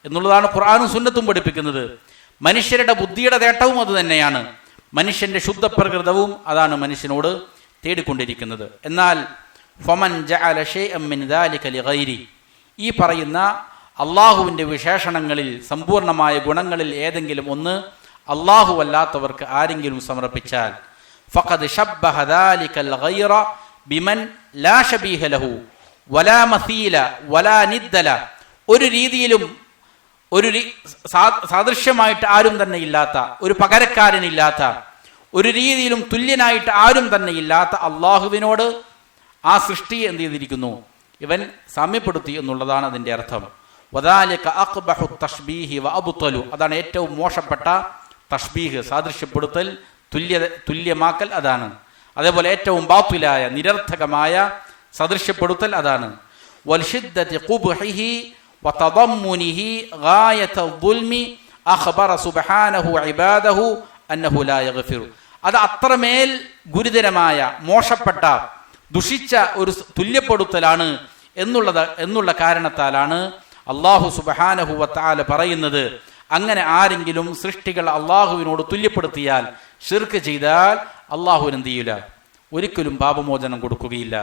എന്നുള്ളതാണ് ഖുർആനും സുന്നത്തും പഠിപ്പിക്കുന്നത്. മനുഷ്യരുടെ ബുദ്ധിയുടെ നേട്ടവും അത് തന്നെയാണ്. മനുഷ്യന്റെ ശുദ്ധ പ്രകൃതവും അതാണ് മനുഷ്യനോട് തേടിക്കൊണ്ടിരിക്കുന്നത്. എന്നാൽ ഫമൻ ജഅല ശൈഅൻ മിൻ ദാലിക ലിഗൈരി, ഈ പറയുന്ന അള്ളാഹുവിൻ്റെ വിശേഷണങ്ങളിൽ സമ്പൂർണമായ ഗുണങ്ങളിൽ ഏതെങ്കിലും ഒന്ന് അള്ളാഹു അല്ലാത്തവർക്ക് ആരെങ്കിലും സമർപ്പിച്ചാൽ ഫഖദ് ശബ്ബഹ ദാലികൽ ഗൈറ ബിമൻ ലാ ശബീഹ ലഹു വലാ മസീല വലാ നിദ്ദല. ഒരു രീതിയിലും ഒരു സാദൃശ്യമായിട്ട് ആരും തന്നെ ഇല്ലാത്ത, ഒരു പകരക്കാരനില്ലാത്ത, ഒരു രീതിയിലും തുല്യനായിട്ട് ആരും തന്നെ ഇല്ലാത്ത അള്ളാഹുവിനോട് ആ സൃഷ്ടിയെ എന്ത് ചെയ്തിരിക്കുന്നു? ഇവൻ സാമ്യപ്പെടുത്തി എന്നുള്ളതാണ് അതിൻ്റെ അർത്ഥം. വദാലിക അഖ്ബഹു തശ്ബീഹി വഅബ്തലു, അതാണ് ഏറ്റവും മോശപ്പെട്ട തശ്ബീഹ്, സാദൃശ്യപ്പെടുത്തൽ, തുല്യമാക്കൽ, അതാണ്. അതേപോലെ ഏറ്റവും ബാത്തിലായ, നിരർത്ഥകമായ സദൃശ്യപ്പെടുത്തൽ അതാണ്. വൽശിദ്ദതി ഖുബ്ഹിഹി വതദമ്മുനിഹി ഗായത ദുൽമി അഖ്ബറ സുബ്ഹാനഹു ഇബാദഹു അന്നഹു ലാ യഗ്ഫിറു, അത് അത്രമേൽ ഗുരുതരമായ, മോശപ്പെട്ട, ദുഷിച്ച ഒരു തുല്യപ്പെടുത്തലാണ് എന്നുള്ള കാരണത്താലാണ് അള്ളാഹു സുബ്ഹാനഹു വതആല പറയുന്നത്, അങ്ങനെ ആരെങ്കിലും സൃഷ്ടികൾ അള്ളാഹുവിനോട് തുല്യപ്പെടുത്തിയാൽ, ശിർക്ക് ചെയ്താൽ, അള്ളാഹുവിന് എന്ത് ചെയ്യില്ല? ഒരിക്കലും പാപമോചനം കൊടുക്കുകയില്ല.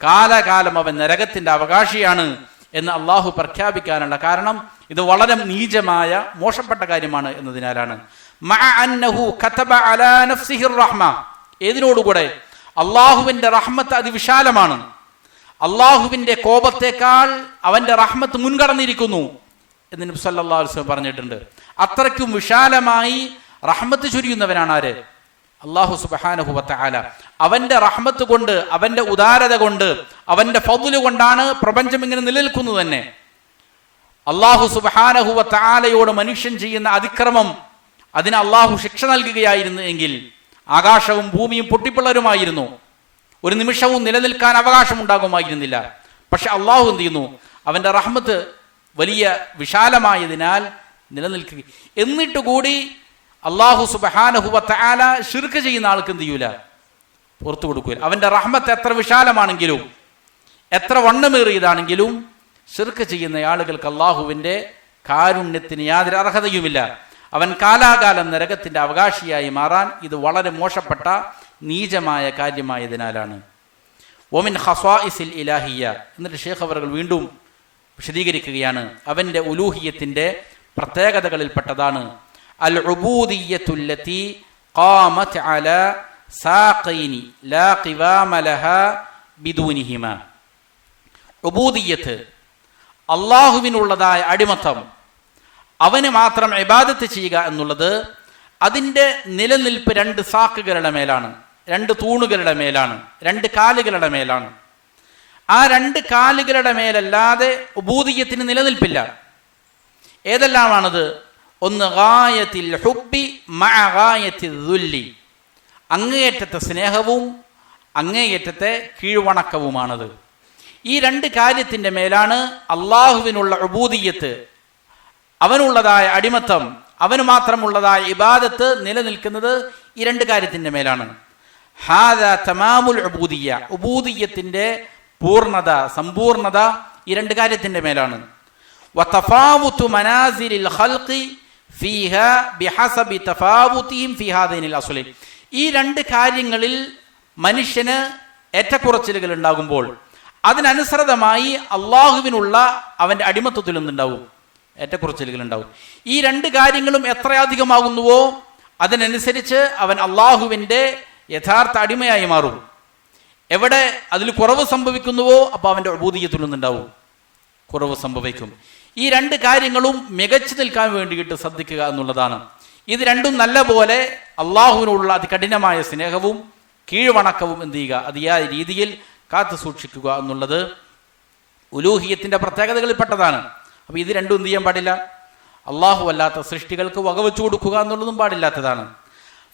കാലാകാലം അവൻ നരകത്തിന്റെ അവകാശിയാണ് എന്ന് അള്ളാഹു പ്രഖ്യാപിക്കാനുള്ള കാരണം ഇത് വളരെ നീചമായ, മോശപ്പെട്ട കാര്യമാണ് എന്നതിനാലാണ്. ഏതിനോടുകൂടെ? അള്ളാഹുവിന്റെ റഹ്മത്ത് അതിവിശാലമാണ്. അള്ളാഹുവിന്റെ കോപത്തെക്കാൾ അവന്റെ റഹ്മത്ത് മുൻകടന്നിരിക്കുന്നു എന്ന് നബി സല്ലല്ലാഹു അലൈഹി വസല്ലം പറഞ്ഞിട്ടുണ്ട്. അത്രയ്ക്കും വിശാലമായി റഹ്മത്ത് ചൊരിയുന്നവനാണ് ആര്? അള്ളാഹു സുബ്ഹാനഹു വതആല. അവന്റെ റഹ്മത്ത് കൊണ്ട്, അവന്റെ ഉദാരത കൊണ്ട്, അവന്റെ ഫദ്ല് കൊണ്ടാണ് പ്രപഞ്ചം ഇങ്ങനെ നിലനിൽക്കുന്നത് തന്നെ. അള്ളാഹു സുബ്ഹാനഹു വതആലയോട് മനുഷ്യൻ ചെയ്യുന്ന അതിക്രമം, അതിന് അള്ളാഹു ശിക്ഷ നൽകുകയായിരുന്നു എങ്കിൽ ആകാശവും ഭൂമിയും പൊട്ടിപ്പിളരുമായിരുന്നു, ഒരു നിമിഷവും നിലനിൽക്കാൻ അവകാശമുണ്ടാകുമായിരുന്നില്ല. പക്ഷെ അള്ളാഹു എന്ത് ചെയ്യുന്നു? അവന്റെ റഹ്മത്ത് വലിയ വിശാലമായതിനാൽ നിലനിൽക്കുക. എന്നിട്ട് കൂടി അള്ളാഹു സുബ്ഹാനഹു വതആല ശിർക്ക് ചെയ്യുന്ന ആൾക്ക് എന്ത് ചെയ്യൂല? പുറത്തു കൊടുക്കൂല. അവന്റെ റഹ്മത്ത് എത്ര വിശാലമാണെങ്കിലും, എത്ര വണ്ണമേറിയതാണെങ്കിലും, ശിർക്ക് ചെയ്യുന്ന ആളുകൾക്ക് അള്ളാഹുവിന്റെ കാരുണ്യത്തിന് യാതൊരു അർഹതയുമില്ല. അവൻ കാലാകാലം നരകത്തിന്റെ അവകാശിയായി മാറാൻ ഇത് വളരെ മോശപ്പെട്ട, നീചമായ കാര്യമായതിനാലാണ്. വമിൻ ഖസാഇസിൽ ഇലാഹിയ്യ, എന്നിട്ട് ഷേഖ് അവറുകൾ വീണ്ടും വിശദീകരിക്കുകയാണ്. അവന്റെ ഉലൂഹിയത്തിന്റെ പ്രത്യേകതകളിൽപ്പെട്ടതാണ് അൽ ഉബൂദിയ്യത്തുല്ലതി ഖാമത് അലാ സാഖൈനി ലാ ഖിവാമ ലഹാ ബിദൂനിഹിമാ. ഉബൂദിയ്യത്ത്, അള്ളാഹുവിനുള്ളതായ അടിമത്തം, അവന് മാത്രം ഇബാദത്ത് ചെയ്യുക എന്നുള്ളത്, അതിൻ്റെ നിലനിൽപ്പ് രണ്ട് സാക്കുകളുടെ മേലാണ്, രണ്ട് തൂണുകളുടെ മേലാണ്, രണ്ട് കാലുകളുടെ മേലാണ്. ആ രണ്ട് കാലുകളുടെ മേലല്ലാതെ ഉബൂദിയ്യത്തിന് നിലനിൽപ്പില്ല. ഏതെല്ലാമാണത്? ഒന്ന് ഗായത്തിൽ ഹുബ്ബി മഅ ഗായത്തിൽ ദുല്ലി, അങ്ങേയറ്റത്തെ സ്നേഹവും അങ്ങേയറ്റത്തെ കീഴ്വണക്കവുമാണത്. ഈ രണ്ട് കാര്യത്തിൻ്റെ മേലാണ് അള്ളാഹുവിനുള്ള ഉബൂദിയ്യത്ത്, അവനുള്ളതായ അടിമത്തം, അവന് മാത്രമുള്ളതായ ഇബാദത്ത് നിലനിൽക്കുന്നത് ഈ രണ്ട് കാര്യത്തിൻ്റെ മേലാണ്. ഹാദാ തമാമുൽ ഉബൂദിയ്യ, ഉബൂദിയ്യത്തിൻ്റെ പൂർണ്ണത, സമ്പൂർണത ഈ രണ്ട് കാര്യത്തിൻ്റെ മേലാണ്. വതഫാവുതു മനാസിലിൽ ഖൽഖി ഫീഹാ ബിഹസബി തഫാവുതിഹിം ഫീ ഹാദൈനിൽ അസ്ലി, ഈ രണ്ട് കാര്യങ്ങളിൽ മനുഷ്യന് ഏറ്റക്കുറച്ചിലുകൾ ഉണ്ടാകുമ്പോൾ അതിനനുസൃതമായി അള്ളാഹുവിനുള്ള അവൻ്റെ അടിമത്വത്തിൽ നിന്നുണ്ടാവും ഏറ്റക്കുറച്ചിലുകൾ ഉണ്ടാവും. ഈ രണ്ട് കാര്യങ്ങളും എത്രയധികമാകുന്നുവോ അതിനനുസരിച്ച് അവൻ അള്ളാഹുവിൻ്റെ യഥാർത്ഥ അടിമയായി മാറും. എവിടെ അതിൽ കുറവ് സംഭവിക്കുന്നുവോ അപ്പോൾ അവൻ്റെ ഉബൂദിയ്യത്തിൽ നിന്നുണ്ടാവും കുറവ് സംഭവിക്കും. ഈ രണ്ട് കാര്യങ്ങളും മികച്ചു നിൽക്കാൻ വേണ്ടിയിട്ട് ശ്രദ്ധിക്കുക എന്നുള്ളതാണ്. ഇത് രണ്ടും നല്ല പോലെ അള്ളാഹുവിനുള്ള അതികഠിനമായ സ്നേഹവും കീഴ്വണക്കവും എന്ത് ചെയ്യുക, അതിയായ രീതിയിൽ കാത്തു സൂക്ഷിക്കുക എന്നുള്ളത് ഉലൂഹിയത്തിൻ്റെ പ്രത്യേകതകളിൽപ്പെട്ടതാണ്. അപ്പോൾ ഇത് രണ്ടും എന്ത് ചെയ്യാൻ പാടില്ല? അള്ളാഹു അല്ലാത്ത സൃഷ്ടികൾക്ക് വകവെച്ചു കൊടുക്കുക എന്നുള്ളതും പാടില്ലാത്തതാണ്.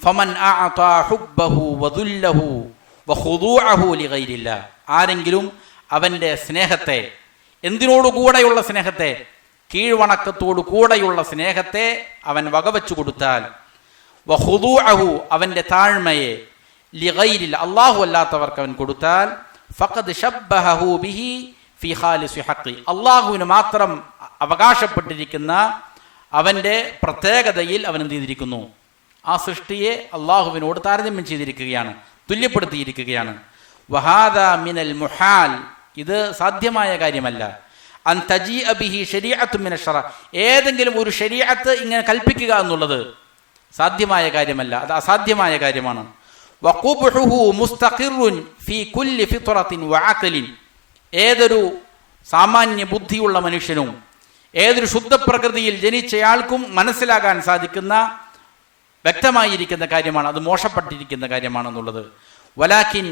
ഫമൻ അഅതാ ഹുബ്ബഹു വദുല്ലഹു വഖുദൂഅഹു ലിഗൈരില്ലാ, ആരെങ്കിലും അവൻ്റെ സ്നേഹത്തെ, എന്തിനോടുകൂടെയുള്ള സ്നേഹത്തെ, കീഴ്വണക്കത്തോടു കൂടെയുള്ള സ്നേഹത്തെ അവൻ വകവെച്ചു കൊടുത്താൽ, വഖുദൂഅഹു അവൻ്റെ താഴ്മയെ, ലിഗൈരില്ല അള്ളാഹു അല്ലാത്തവർക്ക് അവൻ കൊടുത്താൽ, ഫഖദ് ശബ്ബഹഹു ബിഹി ഫീ ഖാലിസി ഹഖി, അള്ളാഹുവിന് മാത്രം അവകാശപ്പെട്ടിരിക്കുന്ന അവൻ്റെ പ്രത്യേകതയിൽ അവൻ എന്ത് ചെയ്തിരിക്കുന്നു? ആ സൃഷ്ടിയെ അള്ളാഹുവിനോട് താരതമ്യം ചെയ്തിരിക്കുകയാണ്, തുല്യപ്പെടുത്തിയിരിക്കുകയാണ്. വഹാദാ മിനൽ മുഹാൽ, ഇത് സാധ്യമായ കാര്യമല്ല. അൻ തജീഅ ബിഹി ശരീഅത്തുൻ മിന ശറ, ഏതെങ്കിലും ഒരു ശരീഅത്ത് ഇങ്ങനെ കൽപ്പിക്കുക എന്നുള്ളത് സാധ്യമായ കാര്യമല്ല, അത് അസാധ്യമായ കാര്യമാണ്. വഖുബ്ഹുഹു മുസ്തഖിറുൻ ഫീ കുല്ലി ഫിത്രത്തിൻ വഅഖലിൻ, ഏതൊരു സാമാന്യ ബുദ്ധിയുള്ള മനുഷ്യനും ഏതൊരു ശുദ്ധ പ്രകൃതിയിൽ ജനിച്ചയാൾക്കും മനസ്സിലാകാൻ സാധിക്കുന്ന വ്യക്തമായിരിക്കുന്ന കാര്യമാണ്, അത് മോശപ്പെട്ടിരിക്കുന്ന കാര്യമാണെന്നുള്ളത്. വലാക്കിൻ,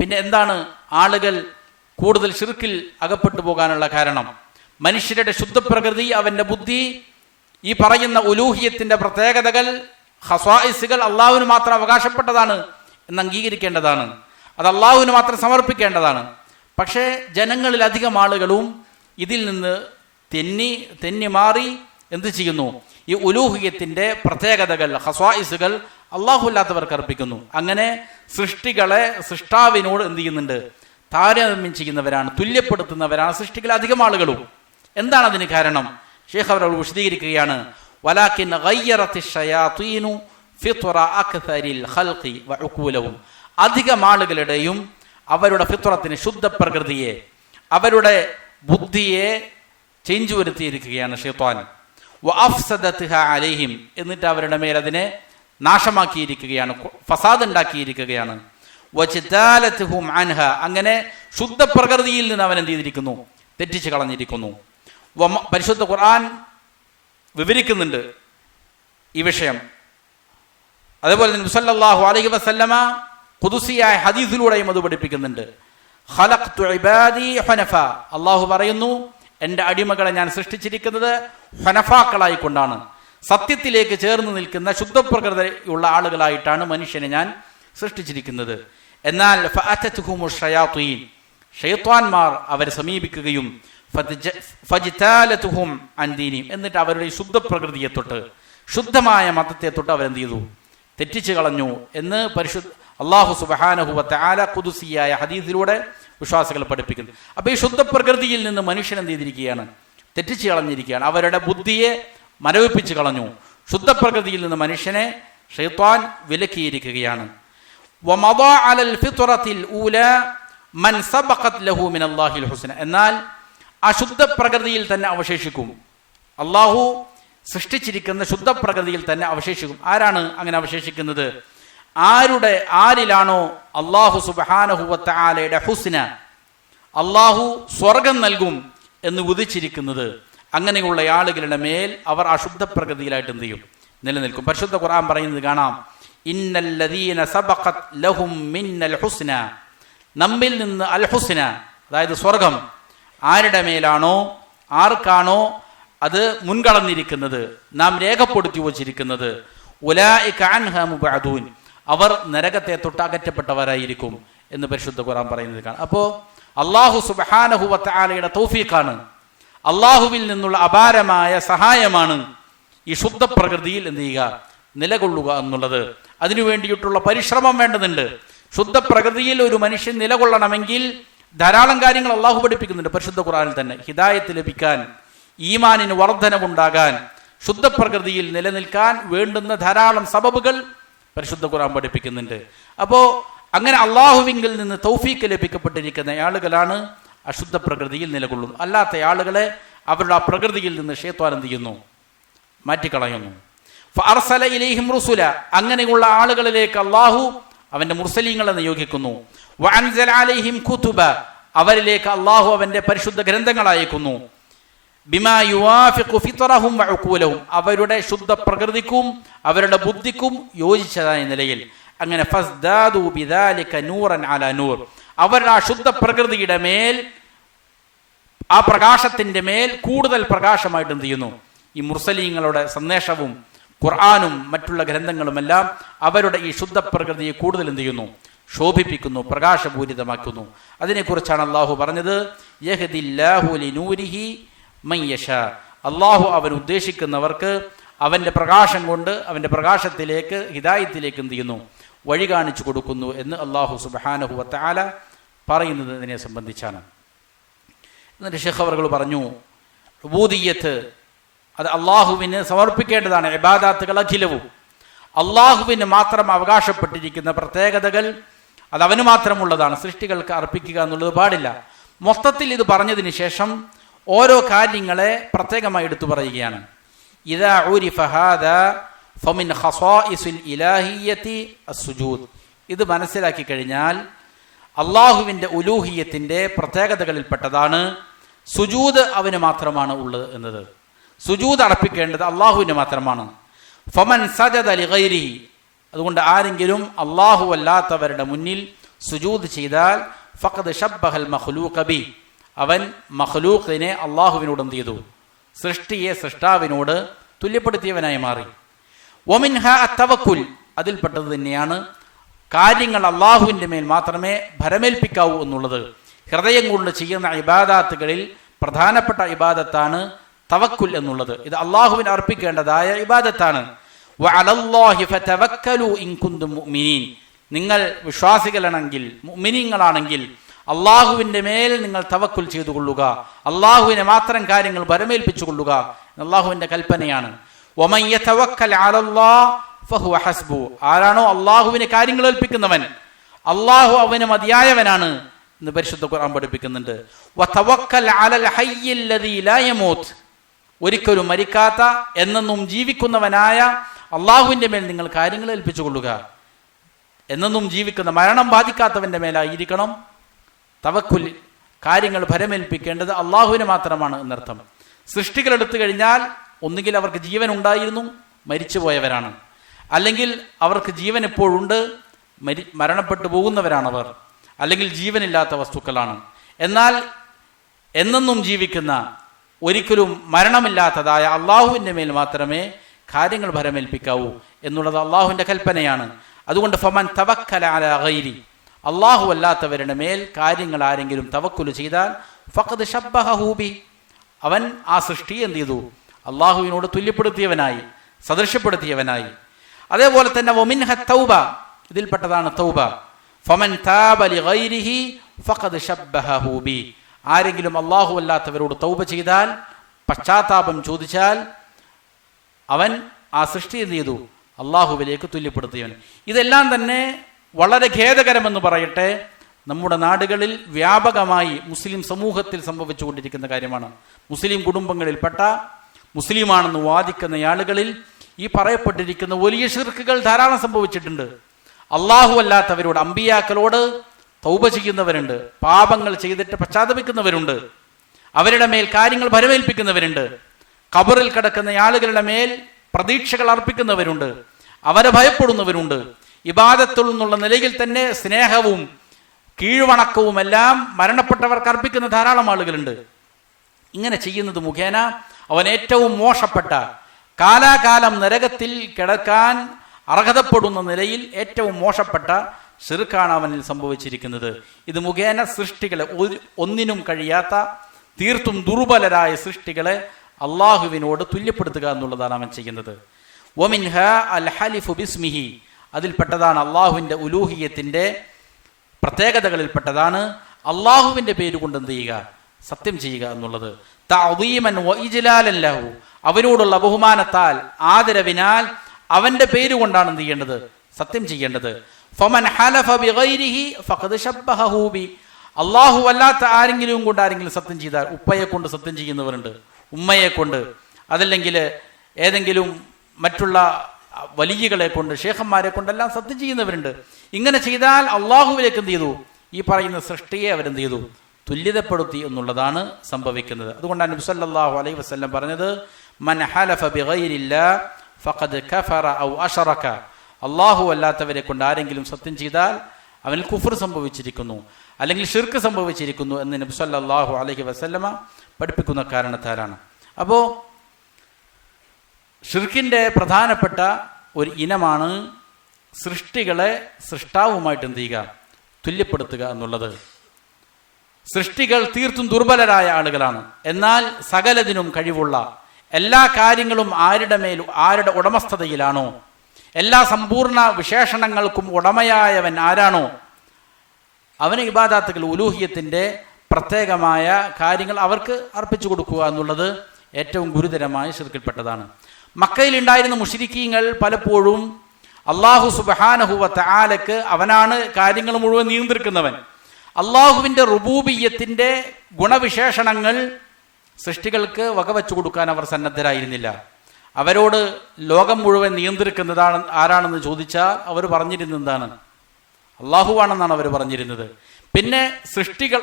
പിന്നെ എന്താണ് ആളുകൾ കൂടുതൽ ശിർക്കിൽ അകപ്പെട്ടു പോകാനുള്ള കാരണം? മനുഷ്യരുടെ ശുദ്ധ പ്രകൃതി, അവന്റെ ബുദ്ധി ഈ പറയുന്ന ഉലൂഹിയത്തിന്റെ പ്രത്യേകതകൾ, ഖസ്വായിസുകൾ അള്ളാഹുവിന് മാത്രം അവകാശപ്പെട്ടതാണ് എന്ന് അംഗീകരിക്കേണ്ടതാണ്, അത് അള്ളാഹുവിന് മാത്രം സമർപ്പിക്കേണ്ടതാണ്. പക്ഷേ ജനങ്ങളിൽ അധികം ആളുകളും ഇതിൽ നിന്ന് തെന്നി മാറി എന്ത് ചെയ്യുന്നു? ഈ ഉലൂഹിയത്തിന്റെ പ്രത്യേകതകൾ, ഖസ്വായിസുകൾ അള്ളാഹുല്ലാത്തവർക്ക് അർപ്പിക്കുന്നു. അങ്ങനെ സൃഷ്ടികളെ സൃഷ്ടാവിനോട് എന്ത് ചെയ്യുന്നുണ്ട്? താരതമ്യം ചെയ്യുന്നവരാണ്, തുല്യപ്പെടുത്തുന്നവരാണ് സൃഷ്ടികളെ അധികം ആളുകളും. എന്താണ് അതിന് കാരണം? ഷെയ്ഖ് അവർ വിശദീകരിക്കുകയാണ്. വലാകിൻ ഗയ്യറത്തി ശയാതീനു ഫിത്റ അക്തരിൽ ഖൽഖി വഉഖൂലഹും, അധികം ആളുകളുടെയും അവരുടെ ഫിത്രത്തിന്, ശുദ്ധ പ്രകൃതിയെ, അവരുടെ ബുദ്ധിയെ ചേഞ്ച് വരുത്തിയിരിക്കുകയാണ് ഷൈത്താൻ. വഅഫ്സദത്ഹാ അലൈഹിം, എന്നിട്ട് അവരുടെ മേൽ അതിനെ നാശമാക്കിയിരിക്കുകയാണ്, ഫസാദ് ഉണ്ടാക്കിയിരിക്കുകയാണ്. വജിദാലതുഹും അൻഹ, അങ്ങനെ ശുദ്ധ പ്രകൃതിയിൽ നിന്ന് അവൻ എന്ത് ചെയ്തിരിക്കുന്നു? തെറ്റിച്ച് കളഞ്ഞിരിക്കുന്നു. പരിശുദ്ധ ഖുർആൻ വിവരിക്കുന്നുണ്ട് ഈ വിഷയം. അതേപോലെ തന്നെ സല്ലല്ലാഹു അലൈഹി വസല്ലമ ഖുദുസിയായ ഹദീസിലൂടെയും അത് പഠിപ്പിക്കുന്നുണ്ട്. ഖലഖ്തു ഇബാദി ഹനഫ, അള്ളാഹു പറയുന്നു, എൻ്റെ അടിമകളെ ഞാൻ സൃഷ്ടിച്ചിരിക്കുന്നത് ഹനഫാക്കളായിക്കൊണ്ടാണ്, സത്യത്തിലേക്ക് ചേർന്ന് നിൽക്കുന്ന ശുദ്ധപ്രകൃതിയുള്ള ആളുകളായിട്ടാണ് മനുഷ്യനെ ഞാൻ സൃഷ്ടിച്ചിരിക്കുന്നത്. എന്നാൽ ഫഅതതുഹുമു ശയാതീൻ, ഷൈത്വാൻമാർ അവരെ സമീപിക്കുകയും ഫജിതാലതുഹും അൻ ദീനിഹിം, എന്നിട്ട് അവരുടെ ശുദ്ധപ്രകൃതിയെ തൊട്ട്, ശുദ്ധമായ മതത്തെ തൊട്ട് അവരെന്ത് ചെയ്തു? തെറ്റിച്ചു കളഞ്ഞു എന്ന് പരിശുദ്ധ അല്ലാഹു സുബ്ഹാനഹു വ തആല ഖുദുസിയായ ഹദീസിലൂടെ വിശ്വാസികളെ പഠിപ്പിക്കുന്നു. അപ്പോൾ ഈ ശുദ്ധ പ്രകൃതിയിൽ നിന്ന് മനുഷ്യൻ എന്ത് ചെയ്തിരിക്കുകയാണ്? തെറ്റിച്ച് കളഞ്ഞിരിക്കുകയാണ്. അവരുടെ ബുദ്ധിയെ മരവിപ്പിച്ച് കളഞ്ഞു. ശുദ്ധ പ്രകൃതിയിൽ നിന്ന് മനുഷ്യനെ ശൈത്താൻ വിലക്കിയിരിക്കുകയാണ്. വമദാ അലൽ ഫിത്രത്തിൽ ഊലാ മൻ സബഖത് ലഹു മിനല്ലാഹിൽ ഹുസ്ന, എന്നാൽ ആ ശുദ്ധ പ്രകൃതിയിൽ തന്നെ അവശേഷിക്കും. അള്ളാഹു സൃഷ്ടിച്ചിരിക്കുന്ന ശുദ്ധ പ്രകൃതിയിൽ തന്നെ അവശേഷിക്കും. ആരാണ് അങ്ങനെ അവശേഷിക്കുന്നത്? ആരിലാണോ അള്ളാഹു സുബ്ഹാനഹു വ തആലയുടെ ഹുസ്ന, അള്ളാഹു സ്വർഗം നൽകും എന്ന് വിധിച്ചിരിക്കുന്നത്, അങ്ങനെയുള്ള ആളുകളുടെ മേൽ അവർ ആ ശുദ്ധ പ്രകൃതിയിലായിട്ട് എന്ത് ചെയ്യും? നിലനിൽക്കും. പരിശുദ്ധ ഖുർആൻ പറയുന്നത് കാണാം, ഇന്നല്ലദീന സബഖത് ലഹും മിന്നൽ ഹുസ്ന, നമ്മിൽ നിന്ന് അൽ ഹുസ്ന, അതായത് സ്വർഗം ആരുടെ മേലാണോ, ആർക്കാണോ അത് മുൻകടന്നിരിക്കുന്നത്, നാം രേഖപ്പെടുത്തി വച്ചിരിക്കുന്നത്, ഉലൈക അൻഹാ മുബഅദൂൻ, അവർ നരകത്തെ തൊട്ട് അകറ്റപ്പെട്ടവരായിരിക്കും എന്ന് പരിശുദ്ധ ഖുർആൻ പറയുന്നത് കാണാം. അപ്പോൾ അള്ളാഹു സുബ്ഹാനഹു വ തആലയുടെ തൗഫീഖാണ്, അള്ളാഹുവിൽ നിന്നുള്ള അപാരമായ സഹായമാണ് ഈ ശുദ്ധ പ്രകൃതിയിൽ എന്ത് ചെയ്യുക? നിലകൊള്ളുക എന്നുള്ളത്. അതിനു വേണ്ടിയിട്ടുള്ള പരിശ്രമം വേണ്ടതുണ്ട്. ശുദ്ധ പ്രകൃതിയിൽ ഒരു മനുഷ്യൻ നിലകൊള്ളണമെങ്കിൽ ധാരാളം കാര്യങ്ങൾ അള്ളാഹു പഠിപ്പിക്കുന്നുണ്ട് പരിശുദ്ധ ഖുർആനിൽ തന്നെ. ഹിദായത്ത് ലഭിക്കാൻ, ഈമാനിന് വർധനവുണ്ടാകാൻ, ശുദ്ധ പ്രകൃതിയിൽ നിലനിൽക്കാൻ വേണ്ടുന്ന ധാരാളം സബബുകൾ പരിശുദ്ധ ഖുർആൻ പഠിപ്പിക്കുന്നുണ്ട്. അപ്പോൾ അങ്ങനെ അള്ളാഹുവിങ്കിൽ നിന്ന് തൗഫീക്ക് ലഭിക്കപ്പെട്ടിരിക്കുന്ന ആളുകളാണ് അശുദ്ധ പ്രകൃതിയിൽ നിലകൊള്ളുന്നത്. അല്ലാത്ത ആളുകളെ അവരുടെ ആ പ്രകൃതിയിൽ നിന്ന് ശൈത്വാൻ എന്ത് ചെയ്യുന്നു? മാറ്റിക്കളയുന്നു. ഫഅർസല ഇലൈഹിം റുസുല, അങ്ങനെയുള്ള ആളുകളിലേക്ക് അള്ളാഹു അവന്റെ മുർസലീങ്ങളെ നിയോഗിക്കുന്നു. വഅൻസല അലൈഹിം കുതുബ, അവരിലേക്ക് അള്ളാഹു അവന്റെ പരിശുദ്ധ ഗ്രന്ഥങ്ങൾ അയക്കുന്നു. ബിമാ യുവാഫിഖു ഫിത്രഹും വഉഖൂലഹും, അവരുടെ ശുദ്ധ പ്രകൃതിക്കും അവരുടെ ബുദ്ധിക്കും യോജിച്ചതായ നിലയിൽ. അങ്ങനെ ഫസ്ദാദു ബിദാലിക നൂറൻ അലാ നൂർ, അവരുടെ ആ ശുദ്ധ പ്രകൃതിയുടെ മേൽ, ആ പ്രകാശത്തിന്റെ മേൽ കൂടുതൽ പ്രകാശമായിട്ട് എന്ത് ചെയ്യുന്നു? ഈ മുർസലീങ്ങളുടെ സന്ദേശവും ഖുർആനും മറ്റുള്ള ഗ്രന്ഥങ്ങളുമെല്ലാം അവരുടെ ഈ ശുദ്ധ പ്രകൃതിയെ കൂടുതൽ എന്ത് ചെയ്യുന്നു? ശോഭിപ്പിക്കുന്നു, പ്രകാശപൂരിതമാക്കുന്നു. അതിനെക്കുറിച്ചാണ് അള്ളാഹു പറഞ്ഞത്, യഹ്ദില്ലാഹു ലിനൂരിഹി മൻ യശാ, അള്ളാഹു അവൻ ഉദ്ദേശിക്കുന്നവർക്ക് അവന്റെ പ്രകാശം കൊണ്ട് അവന്റെ പ്രകാശത്തിലേക്ക്, ഹിദായത്തിലേക്ക് എന്ത് ചെയ്യുന്നു? വഴി കാണിച്ചു കൊടുക്കുന്നു എന്ന് അള്ളാഹു സുബ്ഹാനഹു വ തആല പറയുന്നത് ഇതിനെ സംബന്ധിച്ചാണ്. എന്നിട്ട് ഷെയ്ഖ് അവറുകൾ പറഞ്ഞു, ഉബൂദിയ്യത്ത് അത് അള്ളാഹുവിന് സമർപ്പിക്കേണ്ടതാണ്. ഇബാദാത്തുകൾ അഖിലവും അള്ളാഹുവിന് മാത്രം അവകാശപ്പെട്ടിരിക്കുന്ന പ്രത്യേകതകൾ അത് അവന് മാത്രമുള്ളതാണ്. സൃഷ്ടികൾക്ക് അർപ്പിക്കുക എന്നുള്ളത് പാടില്ല. മൊത്തത്തിൽ ഇത് പറഞ്ഞതിന് ശേഷം ഓരോ കാര്യങ്ങളെ പ്രത്യേകമായി എടുത്തു പറയുകയാണ്. ഇദാ ഉരിഫ ഹാദാ ഫമിൻ ഖസായിസിൽ ഇലാഹിയ്യതി അസ്സുജൂദ്, ഇത് മനസ്സിലാക്കി കഴിഞ്ഞാൽ അള്ളാഹുവിൻ്റെ ഉലൂഹിയത്തിൻ്റെ പ്രത്യേകതകളിൽപ്പെട്ടതാണ് സുജൂദ് അവന് മാത്രമാണ് ഉള്ളത് എന്നത്. സുജൂദ് അർപ്പിക്കേണ്ടത് അള്ളാഹുവിന് മാത്രമാണ്. ഫമൻ സജദ ലിഗൈരിഹി, അതുകൊണ്ട് ആരെങ്കിലും അള്ളാഹു അല്ലാത്തവരുടെ മുന്നിൽ സുജൂദ് ചെയ്താൽ ഫഖദ് ശബ്ബഹൽ മഖ്ലൂഖ ബി, അവൻ മഖ്ലൂഖിനെ അള്ളാഹുവിനോട് എന്ത് ചെയ്തു? സൃഷ്ടിയെ സൃഷ്ടാവിനോട് തുല്യപ്പെടുത്തിയവനായി മാറി. വമിൻഹ അത്തവക്കുൽ, അതിൽപ്പെട്ടത് തന്നെയാണ് കാര്യങ്ങൾ അള്ളാഹുവിൻ്റെ മേൽ മാത്രമേ ഭരമേൽപ്പിക്കാവൂ എന്നുള്ളത്. ഹൃദയം കൊണ്ട് ചെയ്യുന്ന ഇബാദാത്തുകളിൽ പ്രധാനപ്പെട്ട ഇബാദത്താണ് തവക്കുൽ എന്നുള്ളത്. ഇത് അള്ളാഹുവിന് അർപ്പിക്കേണ്ടതായ ഇബാദത്താണ്. വഅലല്ലാഹി ഫതവക്കലു ഇൻ കുന്തും മുഅ്മിനീൻ, നിങ്ങൾ വിശ്വാസികളാണെങ്കിൽ മുഅ്മിനീങ്ങളാണെങ്കിൽ അള്ളാഹുവിൻ്റെ മേൽ നിങ്ങൾ തവക്കുൽ ചെയ്തു കൊള്ളുക, അള്ളാഹുവിനെ മാത്രം കാര്യങ്ങൾ ഭരമേൽപ്പിച്ചു കൊള്ളുക, അള്ളാഹുവിൻ്റെ കൽപ്പനയാണ്. വമൻ യതവക്കൽ അലല്ലാഹ് ഫഹുവ ഹസ്ബു, ആരാണോ അള്ളാഹുവിനെ കാര്യങ്ങൾ ഏൽപ്പിക്കുന്നവൻ അള്ളാഹു അവന് മതിയായവനാണ് എന്ന് പരിശുദ്ധ ഖുർആൻ പഠിപ്പിക്കുന്നുണ്ട്. വതവക്കൽ അലൽ ഹയ്യിൽ ലദീ ലാ യമൂത്ത്, ഒരിക്കലും മരിക്കാത്ത എന്നെന്നും ജീവിക്കുന്നവനായ അള്ളാഹുവിൻ്റെ മേൽ നിങ്ങൾ കാര്യങ്ങൾ ഏൽപ്പിച്ചു കൊള്ളുക. എന്നെന്നും ജീവിക്കുന്ന മരണം ബാധിക്കാത്തവൻ്റെ മേലായിരിക്കണം തവക്കുൽ, കാര്യങ്ങൾ ഭരമേൽപ്പിക്കേണ്ടത് അള്ളാഹുവിന് മാത്രമാണ് എന്നർത്ഥം. സൃഷ്ടികൾ എടുത്തു കഴിഞ്ഞാൽ ഒന്നുകിൽ അവർക്ക് ജീവൻ ഉണ്ടായിരുന്നു, മരിച്ചുപോയവരാണ്, അല്ലെങ്കിൽ അവർക്ക് ജീവൻ എപ്പോഴുണ്ട്, മരണപ്പെട്ടു പോകുന്നവരാണവർ, അല്ലെങ്കിൽ ജീവനില്ലാത്ത വസ്തുക്കളാണ്. എന്നാൽ എന്നെന്നും ജീവിക്കുന്ന ഒരിക്കലും മരണമില്ലാത്തതായ അള്ളാഹുവിൻ്റെ മേൽ മാത്രമേ കാര്യങ്ങൾ ഭരമേൽപ്പിക്കാവൂ എന്നുള്ളത് അള്ളാഹുവിൻ്റെ കൽപ്പനയാണ്. അതുകൊണ്ട് ഫമൻ തവക്കല അലാ ഗൈരി, അള്ളാഹു അല്ലാത്തവരുടെ മേൽ കാര്യങ്ങൾ ആരെങ്കിലും തവക്കുൽ ചെയ്താൽ ഫഖദ് ശബ്ബഹു ബി, അവൻ ആ സൃഷ്ടി എന്ത് ചെയ്തു? അള്ളാഹുവിനോട് തുല്യപ്പെടുത്തിയവനായി, സദൃശ്യപ്പെടുത്തിയവനായി. അതേപോലെ തന്നെ വമിൻഹ തൗബ, ഇതിൽപ്പെട്ടതാണ് തൗബ. ഫമൻ താബ ലിഗൈരിഹി ഫഖദ് ശബ്ബഹു ബി, ആരെങ്കിലും അള്ളാഹു അല്ലാത്തവരോട് തൗബ ചെയ്താൽ, പശ്ചാത്താപം ചോദിച്ചാൽ, അവൻ ആ സൃഷ്ടി എന്ത് ചെയ്തു? അള്ളാഹുവിലേക്ക് തുല്യപ്പെടുത്തിയവൻ. ഇതെല്ലാം തന്നെ വളരെ ഖേദകരമെന്ന് പറയട്ടെ, നമ്മുടെ നാടുകളിൽ വ്യാപകമായി മുസ്ലിം സമൂഹത്തിൽ സംഭവിച്ചുകൊണ്ടിരിക്കുന്ന കാര്യമാണ്. മുസ്ലിം കുടുംബങ്ങളിൽപ്പെട്ട മുസ്ലിമാണെന്ന് വാദിക്കുന്ന ആളുകളിൽ ഈ പറയപ്പെട്ടിരിക്കുന്ന വലിയ ശിർക്കുകൾ ധാരാളം സംഭവിച്ചിട്ടുണ്ട്. അള്ളാഹു അല്ലാത്തവരോട്, അമ്പിയാക്കളോട് തൗബ ചെയ്യുന്നവരുണ്ട്, പാപങ്ങൾ ചെയ്തിട്ട് പശ്ചാത്തപിക്കുന്നവരുണ്ട്, അവരുടെ മേൽ കാര്യങ്ങൾ ഭരമേൽപ്പിക്കുന്നവരുണ്ട്, ഖബറിൽ കിടക്കുന്ന ആളുകളുടെ മേൽ പ്രതീക്ഷകൾ അർപ്പിക്കുന്നവരുണ്ട്, അവരെ ഭയപ്പെടുന്നവരുണ്ട്. ഇബാദത്തുൽ എന്നുള്ള നിലയിൽ തന്നെ സ്നേഹവും കീഴ്വണക്കവും എല്ലാം മരണപ്പെട്ടവർക്ക് അർപ്പിക്കുന്ന ധാരാളം ആളുകളുണ്ട്. ഇങ്ങനെ ചെയ്യുന്നത് മുഖേന അവൻ ഏറ്റവും മോശപ്പെട്ട, കാലാകാലം നരകത്തിൽ കിടക്കാൻ അർഹതപ്പെടുന്ന നിലയിൽ ഏറ്റവും മോശപ്പെട്ട ശിർക്കാണ് അവനിൽ സംഭവിച്ചിരിക്കുന്നത്. ഇത് മുഖേന സൃഷ്ടികളെ, ഒന്നിനും കഴിയാത്ത തീർത്തും ദുർബലരായ സൃഷ്ടികളെ അള്ളാഹുവിനോട് തുല്യപ്പെടുത്തുക എന്നുള്ളതാണ് അവൻ ചെയ്യുന്നത്. വമിൻഹ അൽ ഹലിഫു ബിസ്മിഹി, അതിൽപ്പെട്ടതാണ് അള്ളാഹുവിൻ്റെ ഉലൂഹിയത്തിൻ്റെ പ്രത്യേകതകളിൽപ്പെട്ടതാണ് അള്ളാഹുവിൻ്റെ പേര് കൊണ്ട് എന്ത് ചെയ്യുക? സത്യം ചെയ്യുക എന്നുള്ളത്. തഅദീമൻ വ ഇജ്ലാലൻ ലഹു, അവനോടുള്ള ബഹുമാനത്താൽ, ആദരവിനാൽ അവൻ്റെ പേര് കൊണ്ടാണ് എന്ത് ചെയ്യേണ്ടത്? സത്യം ചെയ്യേണ്ടത്. ഫമൻ ഹലഫ ബിഗൈരിഹി ഫഖദ് ശബ്ബഹു ബി, അള്ളാഹു അല്ലാത്ത ആരെങ്കിലും കൊണ്ട് ആരെങ്കിലും സത്യം ചെയ്താൽ, ഉപ്പയെ കൊണ്ട് സത്യം ചെയ്യുന്നവരുണ്ട്, ഉമ്മയെ കൊണ്ട്, അതല്ലെങ്കിൽ ഏതെങ്കിലും മറ്റുള്ള വലിയകളെ കൊണ്ട്, ഷേഖന്മാരെ കൊണ്ടെല്ലാം സത്യം ചെയ്യുന്നവരുണ്ട്. ഇങ്ങനെ ചെയ്താൽ അള്ളാഹുവിലേക്ക് എന്ത് ചെയ്തു? ഈ പറയുന്ന സൃഷ്ടിയെ അവരെന്ത് ചെയ്തു? തുല്യതപ്പെടുത്തി എന്നുള്ളതാണ് സംഭവിക്കുന്നത്. അതുകൊണ്ടാണ് നബി സല്ലല്ലാഹു അലൈഹി വസല്ലം പറഞ്ഞത്, മൻ ഹലഫ ബിഗൈരില്ലാഹ് ഫഖദ് കഫറ ഔ അശറക, അള്ളാഹു അല്ലാത്തവരെ കൊണ്ട് ആരെങ്കിലും സത്യം ചെയ്താൽ അവനിൽ കുഫർ സംഭവിച്ചിരിക്കുന്നു, അല്ലെങ്കിൽ ഷിർക്ക് സംഭവിച്ചിരിക്കുന്നു എന്ന് നബി സല്ലല്ലാഹു അലൈഹി വസല്ലമ പഠിപ്പിക്കുന്ന കാരണത്താലാണ്. അപ്പോൾ ഷിർക്കിൻ്റെ പ്രധാനപ്പെട്ട ഒരു ഇനമാണ് സൃഷ്ടികളെ സൃഷ്ടാവുമായിട്ട് എന്ത് ചെയ്യുക? തുല്യപ്പെടുത്തുക എന്നുള്ളത്. സൃഷ്ടികൾ തീർത്തും ദുർബലരായ ആളുകളാണ്. എന്നാൽ സകലതിനും കഴിവുള്ള, എല്ലാ കാര്യങ്ങളും ആരുടെ ഉടമസ്ഥതയിലാണോ, എല്ലാ സമ്പൂർണ്ണ വിശേഷണങ്ങൾക്കും ഉടമയായവൻ ആരാണോ, അവന് ഇബാദാത്തുകൾ, ഉലൂഹിയത്തിൻ്റെ പ്രത്യേകമായ കാര്യങ്ങൾ അവർക്ക് അർപ്പിച്ചു കൊടുക്കുക എന്നുള്ളത് ഏറ്റവും ഗുരുതരമായ ശിർക്കിൽപ്പെട്ടതാണ്. മക്കയിൽ ഉണ്ടായിരുന്ന മുശ്രിക്കീങ്ങൾ പലപ്പോഴും അള്ളാഹു സുബ്ഹാനഹു വ തആലക്ക്, അവനാണ് കാര്യങ്ങൾ മുഴുവൻ നിയന്ത്രിക്കുന്നവൻ, അള്ളാഹുവിൻ്റെ റുബൂബിയ്യത്തിൻ്റെ ഗുണവിശേഷണങ്ങൾ സൃഷ്ടികൾക്ക് വകവെച്ചു കൊടുക്കാൻ അവർ സന്നദ്ധരായിരുന്നില്ല. അവരോട് ലോകം മുഴുവൻ നിയന്ത്രിക്കുന്നതാണ് ആരാണെന്ന് ചോദിച്ചാൽ അവർ പറഞ്ഞിരുന്നത് എന്താണ്? അള്ളാഹുവാണെന്നാണ് അവർ പറഞ്ഞിരുന്നത്. പിന്നെ സൃഷ്ടികൾ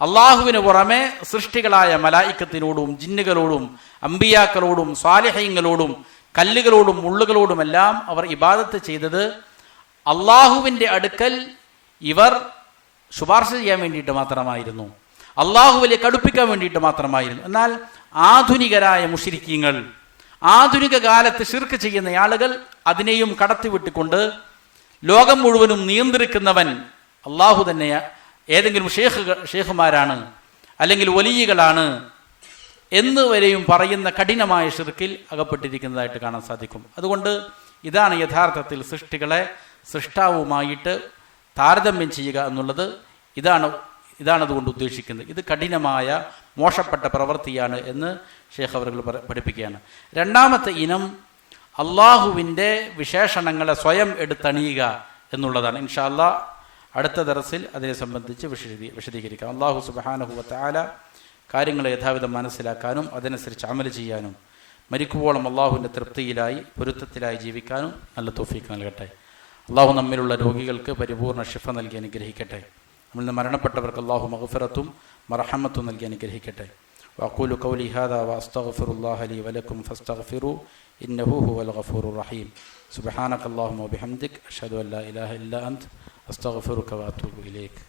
അള്ളാഹുവിന് പുറമെ സൃഷ്ടികളായ മലായിക്കത്തിനോടും ജിന്നുകളോടും അമ്പിയാക്കളോടും സ്വാലിഹീങ്ങളോടും കല്ലുകളോടും മുള്ളുകളോടുമെല്ലാം അവർ ഇബാദത്ത് ചെയ്തത് അള്ളാഹുവിൻ്റെ അടുക്കൽ ഇവർ ശുപാർശ ചെയ്യാൻ വേണ്ടിയിട്ട് മാത്രമായിരുന്നു, അള്ളാഹുവിലേക്ക് അടുപ്പിക്കാൻ വേണ്ടിയിട്ട് മാത്രമായിരുന്നു. എന്നാൽ ആധുനികരായ മുശ്രിക്കീങ്ങൾ, ആധുനിക കാലത്ത് ശിർക്ക് ചെയ്യുന്ന ആളുകൾ അതിനെയും കടത്തിവിട്ടുകൊണ്ട് ലോകം മുഴുവനും നിയന്ത്രിക്കുന്നവൻ അള്ളാഹു തന്നെ, ഏതെങ്കിലും ഷേഖുമാരാണ് അല്ലെങ്കിൽ വലിയകളാണ് എന്ന് വരെയും പറയുന്ന കഠിനമായ ശിർക്കിൽ അകപ്പെട്ടിരിക്കുന്നതായിട്ട് കാണാൻ സാധിക്കും. അതുകൊണ്ട് ഇതാണ് യഥാർത്ഥത്തിൽ സൃഷ്ടികളെ സൃഷ്ടാവുമായിട്ട് താരതമ്യം ചെയ്യുക എന്നുള്ളത്. ഇതാണ് അതുകൊണ്ട് ഉദ്ദേശിക്കുന്നത്. ഇത് കഠിനമായ മോശപ്പെട്ട പ്രവൃത്തിയാണ് എന്ന് ഷേഖ് അവറുകൾ പഠിപ്പിക്കുകയാണ്. രണ്ടാമത്തെ ഇനം അള്ളാഹുവിൻ്റെ വിശേഷണങ്ങളെ സ്വയം എടുത്തണിയുക എന്നുള്ളതാണ്. ഇൻഷാ അല്ലാഹ് അടുത്ത ദർസിൽ അതിനെ സംബന്ധിച്ച് വിശദീകരിക്കാം. അള്ളാഹു സുബ്ഹാനഹു വ തആല കാര്യങ്ങളെ യഥാവിധം മനസ്സിലാക്കാനും അതനുസരിച്ച് അമൽ ചെയ്യാനും മരിക്കുവോളം അള്ളാഹുവിൻ്റെ തൃപ്തിയിലായി പൊരുത്തത്തിലായി ജീവിക്കാനും നല്ല തൗഫീഖ് നൽകട്ടെ. അള്ളാഹു നമ്മിലുള്ള രോഗികൾക്ക് പരിപൂർണ്ണ ശിഫ നൽകി അനുഗ്രഹിക്കട്ടെ. നമ്മിൽ നിന്ന് മരണപ്പെട്ടവർക്ക് അള്ളാഹു മഗ്ഫിറത്തും മർഹമത്തും നൽകി അനുഗ്രഹിക്കട്ടെ. വഖൂലു ഖൗലി ഹാദാ വഅസ്തഗ്ഫിറുല്ലാഹ ലി വലക്കും ഫസ്തഗ്ഫിറൂ ഇന്നഹു ഹുവൽ ഗഫൂറുർ റഹീം. സുബ്ഹാനക അല്ലാഹുമ്മ വബിഹംദിക അഷ്ഹദു അൻ ലാ ഇലാഹ ഇല്ലാ അൻത അസ്തഗ്ഫിറുക വഅതൂബു ഇലൈക്.